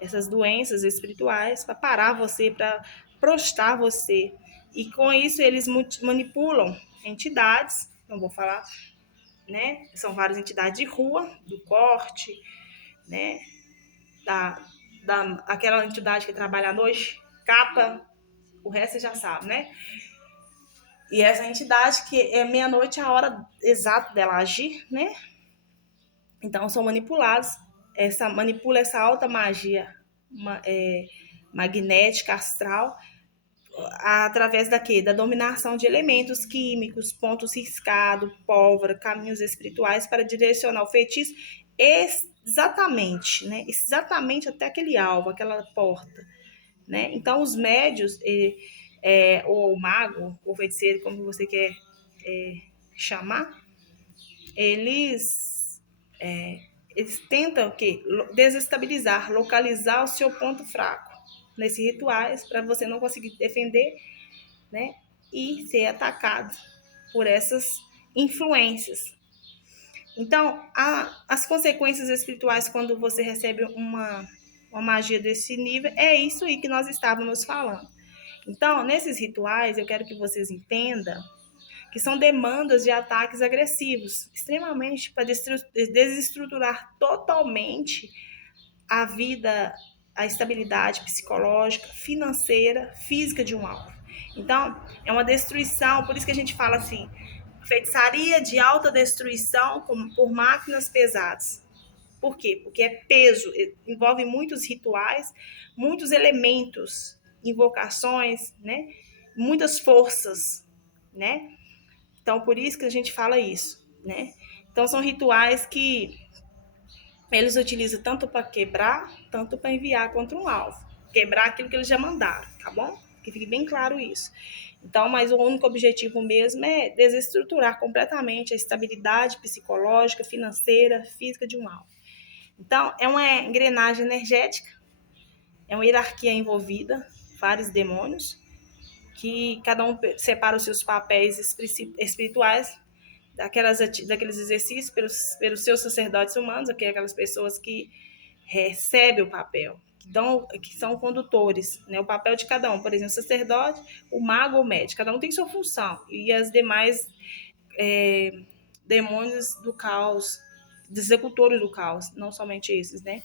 essas doenças espirituais para parar você, para prostrar você. E com isso eles manipulam entidades, não vou falar, né? São várias entidades de rua, do corte, né? Aquela entidade que trabalha à noite, capa, o resto você já sabe, né? E essa entidade que é meia-noite a hora exata dela agir, né? Então são manipulados, manipula essa alta magia magnética, astral, através da quê? Da dominação de elementos químicos, pontos riscados, pólvora, caminhos espirituais para direcionar o feitiço exatamente, né? Exatamente até aquele alvo, aquela porta, né? Então os médios, ou o mago, ou feiticeiro, como você quer chamar, eles, eles tentam o quê? Desestabilizar, localizar o seu ponto fraco nesses rituais para você não conseguir defender, né? E ser atacado por essas influências. Então, as consequências espirituais quando você recebe uma magia desse nível, é isso aí que nós estávamos falando. Então, nesses rituais, eu quero que vocês entendam que são demandas de ataques agressivos, extremamente para desestruturar totalmente a vida, a estabilidade psicológica, financeira, física de um alvo. Então, é uma destruição, por isso que a gente fala assim, feitiçaria de alta destruição por máquinas pesadas. Por quê? Porque é peso, envolve muitos rituais, muitos elementos, invocações, né? Muitas forças, né? Então, por isso que a gente fala isso, né? Então, são rituais que eles utilizam tanto para quebrar, tanto para enviar contra um alvo. Quebrar aquilo que eles já mandaram, tá bom? Que fique bem claro isso. Então, mas o único objetivo mesmo é desestruturar completamente a estabilidade psicológica, financeira, física de um alvo. Então, é uma engrenagem energética, é uma hierarquia envolvida, vários demônios, que cada um separa os seus papéis espirituais daqueles exercícios pelos seus sacerdotes humanos, aquelas pessoas que recebem o papel, que são condutores, né? O papel de cada um, por exemplo, o sacerdote, o mago ou o médico, cada um tem sua função, e as demais demônios do caos, executores do caos, não somente esses, né?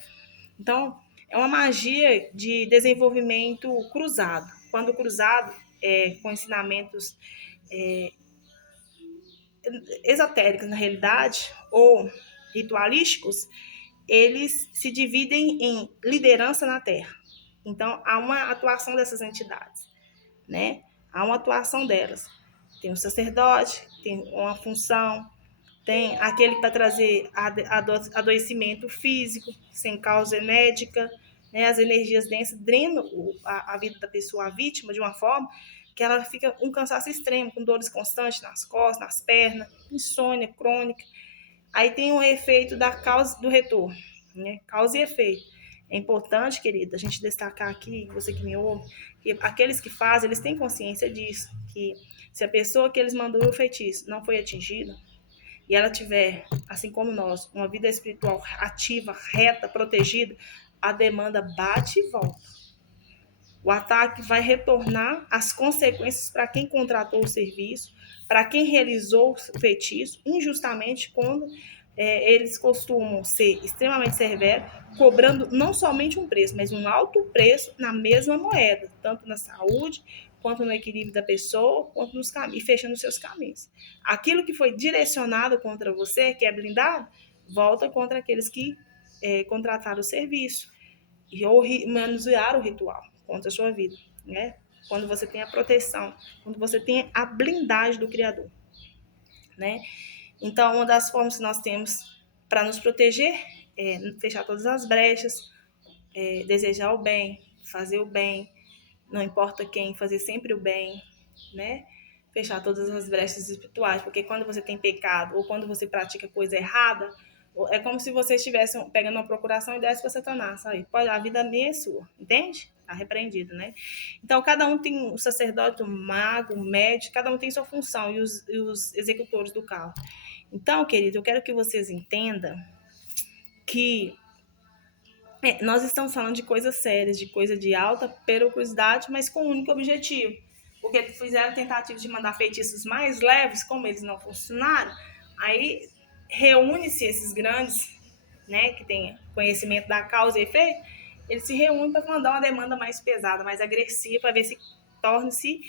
Então, é uma magia de desenvolvimento cruzado. Quando cruzado, com ensinamentos esotéricos, na realidade, ou ritualísticos, eles se dividem em liderança na Terra. Então, há uma atuação dessas entidades, né? Há uma atuação delas. Tem o sacerdote, tem uma função, tem aquele para trazer adoecimento físico, sem causa médica, né? As energias densas drenam a vida da pessoa, a vítima, de uma forma que ela fica um cansaço extremo, com dores constantes nas costas, nas pernas, insônia crônica. Aí tem o efeito da causa do retorno, né? Causa e efeito. É importante, querida, a gente destacar aqui, você que me ouve, que aqueles que fazem, eles têm consciência disso, que se a pessoa que eles mandou o feitiço não foi atingida, e ela tiver, assim como nós, uma vida espiritual ativa, reta, protegida, a demanda bate e volta. O ataque vai retornar as consequências para quem contratou o serviço, para quem realizou o feitiço, injustamente, quando eles costumam ser extremamente severos, cobrando não somente um preço, mas um alto preço na mesma moeda, tanto na saúde, quanto no equilíbrio da pessoa, quanto nos caminhos, e fechando os seus caminhos. Aquilo que foi direcionado contra você, que é blindado, volta contra aqueles que contrataram o serviço ou manusear o ritual contra a sua vida, né? Quando você tem a proteção, quando você tem a blindagem do Criador, né? Então, uma das formas que nós temos para nos proteger é fechar todas as brechas, desejar o bem, fazer o bem, não importa quem, fazer sempre o bem, né? Fechar todas as brechas espirituais, porque quando você tem pecado ou quando você pratica coisa errada, é como se você estivesse pegando uma procuração e desse para Satanás, sabe? A vida minha é sua, entende? Tá repreendido, né? Então, cada um tem o sacerdote, o mago, o médico, cada um tem sua função e os executores do caos. Então, querido, eu quero que vocês entendam que nós estamos falando de coisas sérias, de coisa de alta periculosidade, mas com um único objetivo. Porque fizeram tentativas de mandar feitiços mais leves, como eles não funcionaram, aí reúne-se esses grandes, né, que têm conhecimento da causa e efeito, eles se reúnem para mandar uma demanda mais pesada, mais agressiva, para ver se torne-se,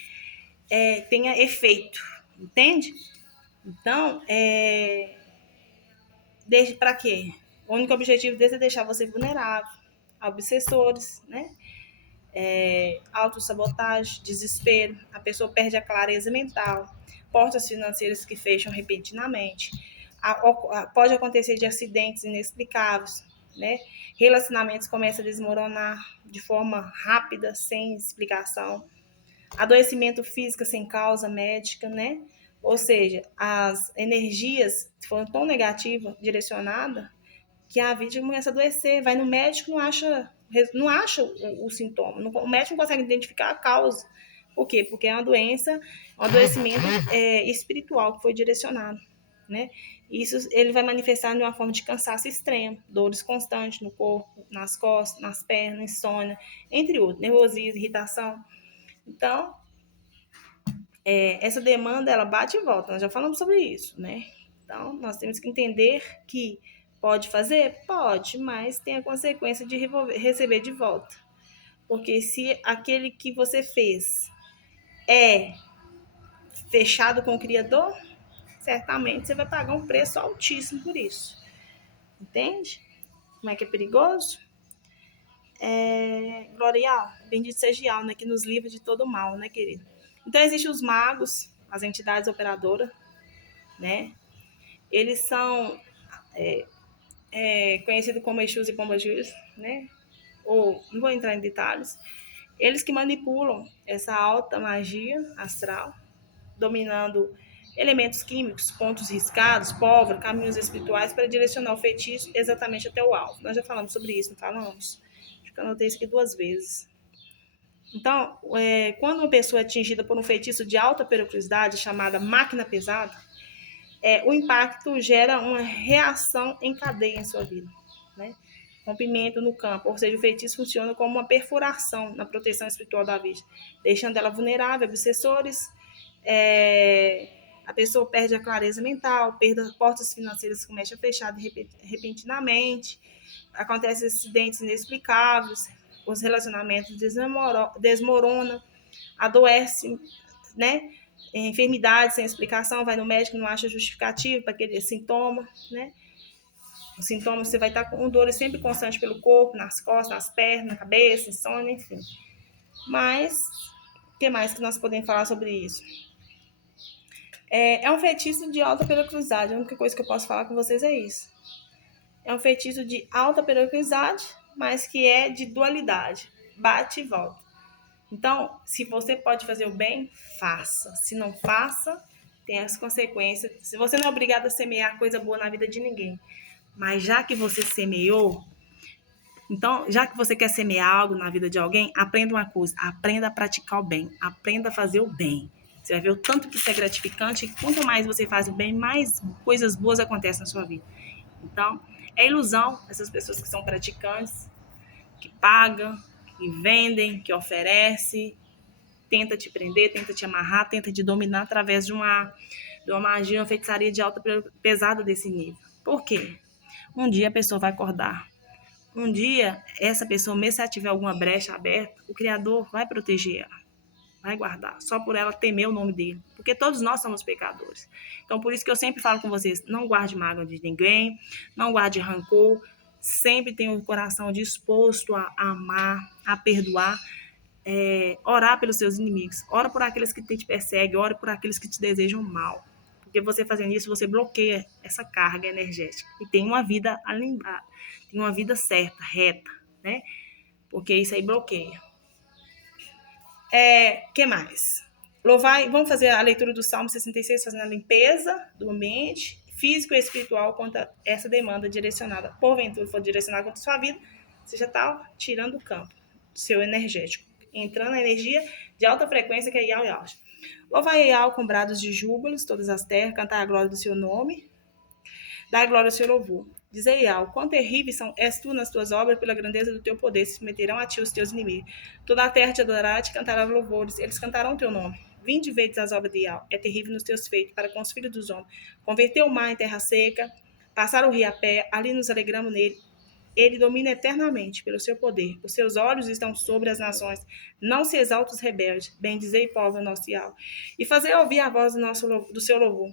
tenha efeito, entende? Então, para quê? O único objetivo deles é deixar você vulnerável a obsessores, né? Autossabotagem, desespero, a pessoa perde a clareza mental, portas financeiras que fecham repentinamente, pode acontecer de acidentes inexplicáveis, né? Relacionamentos começam a desmoronar de forma rápida, sem explicação, adoecimento físico sem causa médica, né? Ou seja, as energias foram tão negativas, direcionadas, que a vítima começa a adoecer. Vai no médico, não acha o sintoma. O médico não consegue identificar a causa. Por quê? Porque é uma doença, um adoecimento espiritual que foi direcionado, né? Isso ele vai manifestar de uma forma de cansaço extremo, dores constantes no corpo, nas costas, nas pernas, insônia, entre outros, nervosismo, irritação. Então, essa demanda, ela bate e volta, nós já falamos sobre isso, né? Então, nós temos que entender que pode fazer? Pode, mas tem a consequência de receber de volta. Porque se aquele que você fez é fechado com o Criador, certamente você vai pagar um preço altíssimo por isso. Entende? Como é que é perigoso? Glorial, bendito seja Al, né? Que nos livra de todo mal, né, querido? Então, existem os magos, as entidades operadoras, né? Eles são conhecidos como Exus e Pombajus, né? Ou, não vou entrar em detalhes. Eles que manipulam essa alta magia astral, dominando elementos químicos, pontos riscados, pólvora, caminhos espirituais para direcionar o feitiço exatamente até o alvo. Nós já falamos sobre isso, não falamos? Acho que eu anotei isso aqui 2 vezes. Então, quando uma pessoa é atingida por um feitiço de alta periculosidade, chamada máquina pesada, o impacto gera uma reação em cadeia em sua vida, né? Rompimento no campo, ou seja, o feitiço funciona como uma perfuração na proteção espiritual da vítima, deixando ela vulnerável a obsessores, a pessoa perde a clareza mental, perda portas financeiras começam a fechar repentinamente, acontecem acidentes inexplicáveis, os relacionamentos desmoronam, adoece, né? Enfermidade sem explicação, vai no médico, não acha justificativo para aquele sintoma, né? Os sintomas, você vai estar com dores sempre constantes pelo corpo, nas costas, nas pernas, na cabeça, insônia, enfim. Mas, o que mais que nós podemos falar sobre isso? É um feitiço de alta periculosidade. A única coisa que eu posso falar com vocês é isso. É um feitiço de alta periculosidade, mas que é de dualidade. Bate e volta. Então, se você pode fazer o bem, faça. Se não faça, tem as consequências. Se você não é obrigado a semear coisa boa na vida de ninguém, mas já que você semeou, então, já que você quer semear algo na vida de alguém, aprenda uma coisa, aprenda a praticar o bem, aprenda a fazer o bem. Você vai ver o tanto que isso é gratificante, e quanto mais você faz o bem, mais coisas boas acontecem na sua vida. Então, é ilusão essas pessoas que são praticantes, que pagam, que vendem, que oferecem, tenta te prender, tenta te amarrar, tenta te dominar através de uma magia, uma feitiçaria de alta pesada desse nível. Por quê? Um dia a pessoa vai acordar. Um dia, essa pessoa, mesmo se ela tiver alguma brecha aberta, o Criador vai proteger ela, vai guardar, só por ela temer o nome dele, porque todos nós somos pecadores. Então, por isso que eu sempre falo com vocês, não guarde mágoa de ninguém, não guarde rancor, sempre tenha o coração disposto a amar, a perdoar, orar pelos seus inimigos, ora por aqueles que te perseguem, ora por aqueles que te desejam mal. Porque você fazendo isso, você bloqueia essa carga energética e tem uma vida alinhada, tem uma vida certa, reta, né? Porque isso aí bloqueia. Que mais? Vamos fazer a leitura do Salmo 66, fazendo a limpeza do ambiente físico e espiritual contra essa demanda direcionada. Porventura for direcionada contra a sua vida, você já está tirando o campo do seu energético, entrando na energia de alta frequência, que é Iau Iau. Louvai Iau com brados de júbilos, todas as terras, cantar a glória do seu nome, dar glória ao seu louvor. Dizei Iau, quão terríveis és tu nas tuas obras, pela grandeza do teu poder, se meterão a ti os teus inimigos. Toda a terra te adorará, te cantará louvores, eles cantarão o teu nome. Vinde vezes as obras de Iau, é terrível nos teus feitos, para com os filhos dos homens. Converteu o mar em terra seca, passaram o rio a pé, ali nos alegramos nele. Ele domina eternamente pelo seu poder. Os seus olhos estão sobre as nações. Não se exalta os rebeldes. Bendizei, povo nosso Iau. E fazer ouvir a voz do seu louvor.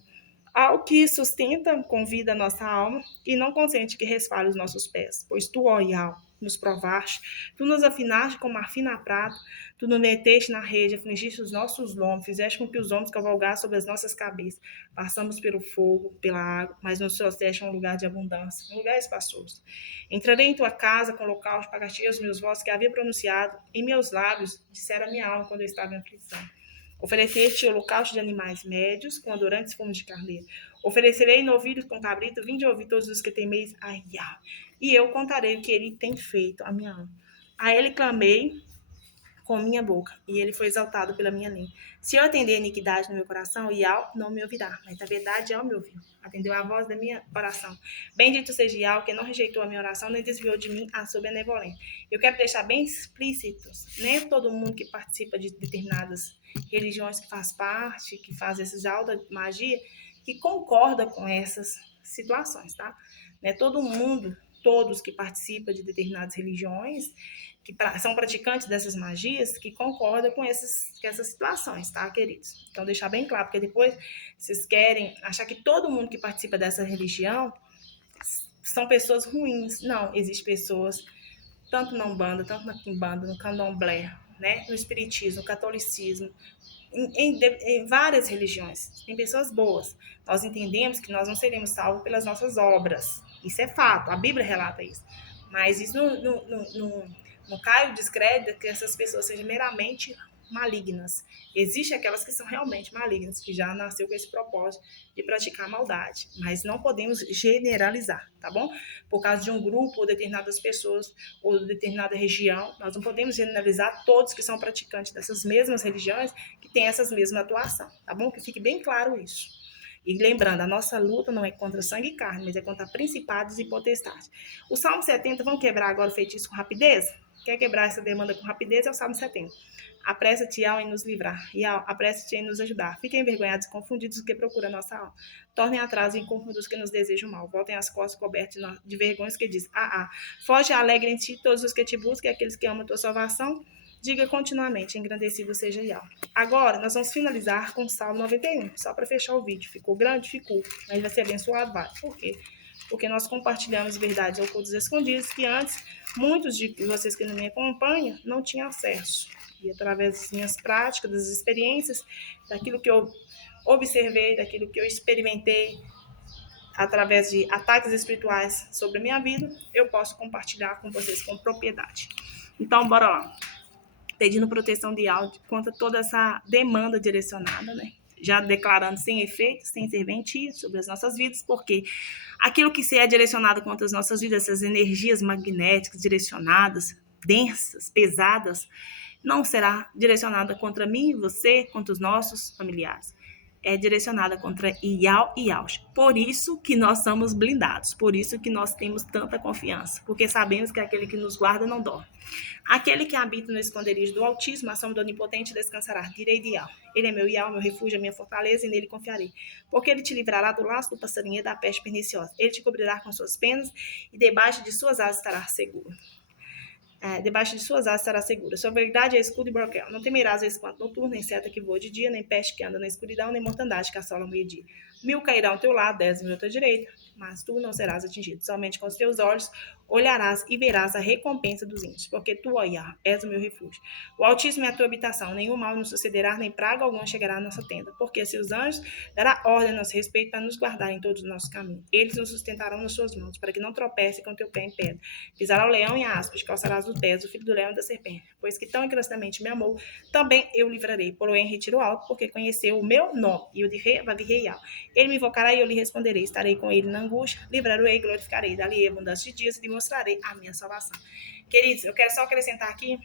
Ao que sustenta com vida a nossa alma e não consente que resfale os nossos pés. Pois tu, ó Iau, nos provaste, tu nos afinaste como afina a prata, tu nos meteste na rede, afligiste os nossos lombos, fizeste com que os homens cavalgassem sobre as nossas cabeças. Passamos pelo fogo, pela água, mas nos trouxeste a um lugar de abundância, um lugar espaçoso. Entrarei em tua casa com holocausto para castigar os meus votos que havia pronunciado, em meus lábios dissera a minha alma quando eu estava em aflição. Oferecer-te holocausto de animais médios, com adorantes fomos de carneiro. Oferecerei novilhos com cabrito, vinde ouvir todos os que temeis a Yah. E eu contarei o que ele tem feito a minha alma. A ele clamei com minha boca, e ele foi exaltado pela minha língua. Se eu atender a iniquidade no meu coração, Iau não me ouvirá, mas na verdade Iau me ouviu. Atendeu a voz da minha oração. Bendito seja Iau, que não rejeitou a minha oração, nem desviou de mim a sua benevolência. Eu quero deixar bem explícitos, nem todo mundo que participa de determinadas religiões que faz parte, que faz esses autos de magia, que concorda com essas situações, tá? Não é todo mundo, todos que participam de determinadas religiões, que são praticantes dessas magias, que concordam com essas situações, tá, queridos? Então, deixar bem claro, porque depois vocês querem achar que todo mundo que participa dessa religião são pessoas ruins. Não, existem pessoas, tanto na Umbanda, tanto na Quimbanda, no Candomblé, né, no Espiritismo, no Catolicismo, em várias religiões. Tem pessoas boas. Nós entendemos que nós não seremos salvos pelas nossas obras. Isso é fato, a Bíblia relata isso. Mas isso não cai o descrédito que essas pessoas sejam meramente malignas. Existem aquelas que são realmente malignas, que já nasceu com esse propósito de praticar maldade. Mas não podemos generalizar, tá bom? Por causa de um grupo ou determinadas pessoas ou de determinada região, nós não podemos generalizar todos que são praticantes dessas mesmas religiões que têm essas mesmas atuações, tá bom? Que fique bem claro isso. E lembrando, a nossa luta não é contra sangue e carne, mas é contra principados e potestades. O Salmo 70, vamos quebrar agora o feitiço com rapidez? Quer quebrar essa demanda com rapidez? É o Salmo 70. Apressa-te, Yahweh, em nos livrar. Yahweh, apressa-te em nos ajudar. Fiquem envergonhados e confundidos os que procuram a nossa alma. Tornem atrás e confundam os que nos desejam mal. Voltem as costas cobertas de vergonhas que diz: foge alegre em ti todos os que te buscam e aqueles que amam a tua salvação. Diga continuamente: engrandecido seja Yahweh. Agora, nós vamos finalizar com o Salmo 91, só para fechar o vídeo. Ficou grande? Ficou. Mas vai ser abençoado? Vai. Por quê? Porque nós compartilhamos verdades ocultas e escondidas que antes, muitos de vocês que não me acompanham não tinham acesso. E através das minhas práticas, das experiências, daquilo que eu observei, daquilo que eu experimentei, através de ataques espirituais sobre a minha vida, eu posso compartilhar com vocês com propriedade. Então, bora lá. Pedindo proteção de áudio contra toda essa demanda direcionada, né? Já declarando sem efeito, sem serventia sobre as nossas vidas, porque aquilo que se é direcionado contra as nossas vidas, essas energias magnéticas direcionadas, densas, pesadas, não será direcionada contra mim, você, contra os nossos familiares. É direcionada contra Iau e Aush. Por isso que nós somos blindados, por isso que nós temos tanta confiança, porque sabemos que aquele que nos guarda não dorme. Aquele que habita no esconderijo do Altíssimo, a sombra do Onipotente descansará. Direi de Iau. Ele é meu Iau, meu refúgio, a minha fortaleza, e nele confiarei. Porque ele te livrará do laço do passarinho e da peste perniciosa. Ele te cobrirá com suas penas, e debaixo de suas asas estará seguro. Debaixo de suas asas estará segura. Sua verdade é escudo e broquel. Não temerás o espanto noturno, nem seta que voa de dia, nem peste que anda na escuridão, nem mortandade que assola ao meio-dia. 1000 cairão ao teu lado, 10.000 à tua direita, mas tu não serás atingido. Somente com os teus olhos olharás e verás a recompensa dos ímpios, porque tu, ó Yah, és o meu refúgio. O Altíssimo é a tua habitação, nenhum mal nos sucederá, nem praga alguma chegará à nossa tenda, porque seus anjos dará ordem a nosso respeito para nos guardar em todos os nossos caminhos. Eles nos sustentarão nas suas mãos, para que não tropece com teu pé em pedra. Pisará o leão e a aspa, calçarás os pés, o filho do leão e da serpente. Pois que tão encarecidamente me amou, também eu livrarei. Pô-lo em retiro alto, porque conheceu o meu nome, e o de rei, Vavirreial. Ele me invocará e eu lhe responderei. Estarei com ele na angústia, livrarei e glorificarei. Dali abundância de dias e lhe mostrarei a minha salvação. Queridos, eu quero só acrescentar aqui,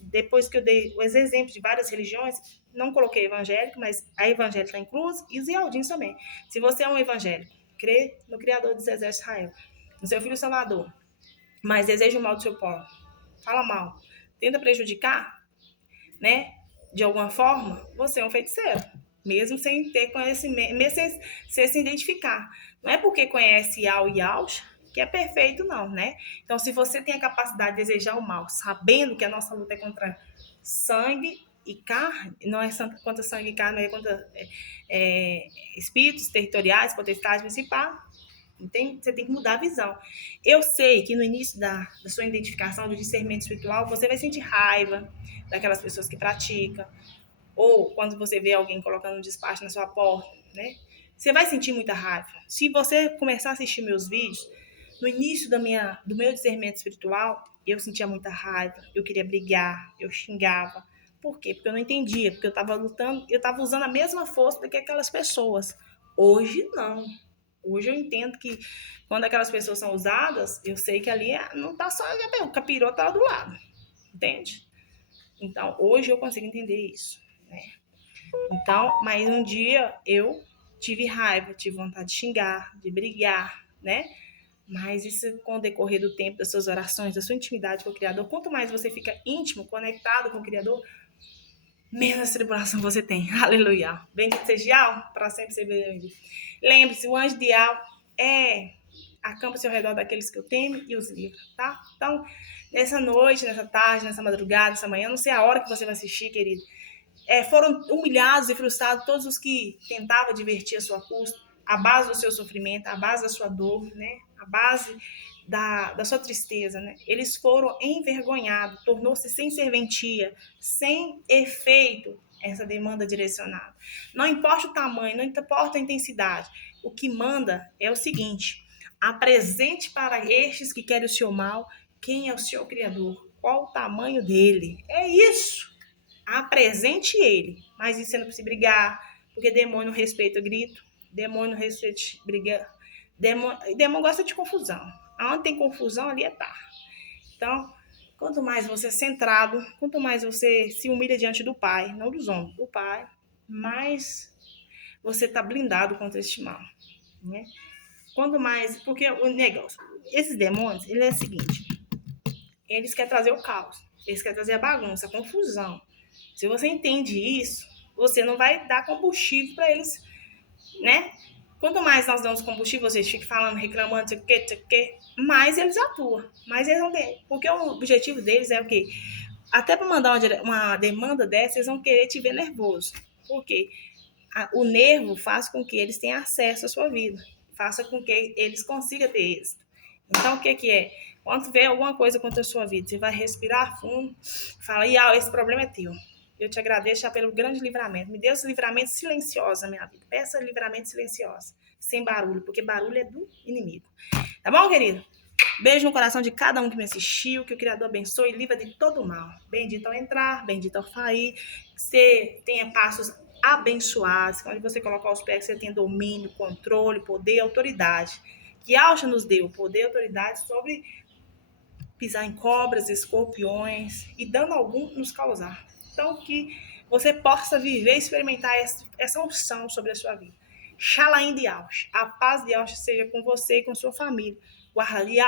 depois que eu dei os exemplos de várias religiões, não coloquei evangélico, mas a evangélica está inclusa e os ialdinos também. Se você é um evangélico, crê no Criador dos exércitos de Israel, no seu Filho Salvador, mas deseja o mal do seu povo, fala mal, tenta prejudicar, né? De alguma forma, você é um feiticeiro. Mesmo sem ter conhecimento, mesmo sem se identificar. Não é porque conhece Yau e Yaus que é perfeito, não, né? Então, se você tem a capacidade de desejar o mal, sabendo que a nossa luta é contra sangue e carne, não é contra sangue e carne, é contra espíritos territoriais, potestades principais, você tem que mudar a visão. Eu sei que no início da sua identificação do discernimento espiritual, você vai sentir raiva daquelas pessoas que praticam, ou quando você vê alguém colocando um despacho na sua porta, né? Você vai sentir muita raiva. Se você começar a assistir meus vídeos, no início do meu discernimento espiritual, eu sentia muita raiva, eu queria brigar, eu xingava, Por quê? Porque eu não entendia, porque eu estava lutando, eu estava usando a mesma força do que aquelas pessoas. Hoje, não. Hoje eu entendo que quando aquelas pessoas são usadas, eu sei que ali não está só o capiroto está lá do lado. Entende? Então, hoje eu consigo entender isso, né? Então, mas um dia eu tive raiva, tive vontade de xingar, de brigar, né? Mas isso com o decorrer do tempo, das suas orações, da sua intimidade com o Criador, quanto mais você fica íntimo, conectado com o Criador, menos tribulação você tem. Aleluia. Bendito seja Yahweh, para sempre ser bendito. Lembre-se, o anjo de Yahweh acampa-se ao redor daqueles que o temem e os livra, tá? Então, nessa noite, nessa tarde, nessa madrugada, nessa manhã, não sei a hora que você vai assistir, querido, foram humilhados e frustrados todos os que tentavam divertir a sua custa, a base do seu sofrimento, a base da sua dor, né? A base da sua tristeza, né? Eles foram envergonhados, tornou-se sem serventia, sem efeito essa demanda direcionada. Não importa o tamanho, não importa a intensidade, o que manda é o seguinte: apresente para estes que querem o seu mal quem é o seu Criador, qual o tamanho dele. É isso. Apresente ele, mas isso você não precisa brigar, porque demônio respeita grito, demônio respeita briga, demônio gosta de confusão. Onde tem confusão, ali tá. Então, quanto mais você é centrado, quanto mais você se humilha diante do Pai, não dos homens, do Pai, mais você tá blindado contra este mal, né? Quanto mais, porque o negócio, esses demônios, ele é o seguinte, eles querem trazer o caos, eles querem trazer a bagunça, a confusão. Se você entende isso, você não vai dar combustível para eles, né? Quanto mais nós damos combustível, vocês ficam falando, reclamando, sei o quê, mais eles atuam. Mais eles vão ter. Porque o objetivo deles é o quê? Até para mandar uma demanda dessa, eles vão querer te ver nervoso. Por quê? O nervo faz com que eles tenham acesso à sua vida. Faça com que eles consigam ter êxito. Então, o que é? Quando vê alguma coisa contra a sua vida, você vai respirar fundo, fala, esse problema é teu. Eu te agradeço já pelo grande livramento. Me dê esse livramento silencioso na minha vida. Peça livramento silencioso, sem barulho, porque barulho é do inimigo. Tá bom, querido? Beijo no coração de cada um que me assistiu, que o Criador abençoe e livra de todo mal. Bendito ao entrar, bendito ao sair, que você tenha passos abençoados, onde você colocar os pés, que você tenha domínio, controle, poder, autoridade. Que Alcha nos deu poder e autoridade sobre pisar em cobras, escorpiões e dano algum nos causar. Então, que você possa viver e experimentar essa unção sobre a sua vida. Shalom de Alcha. A paz de Alcha seja com você e com sua família. Guardaria,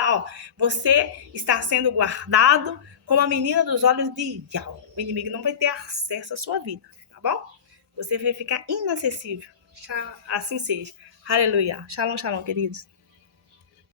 você está sendo guardado como a menina dos olhos de Yahweh. O inimigo não vai ter acesso à sua vida, tá bom? Você vai ficar inacessível. Assim seja. Aleluia. Shalom, shalom, queridos.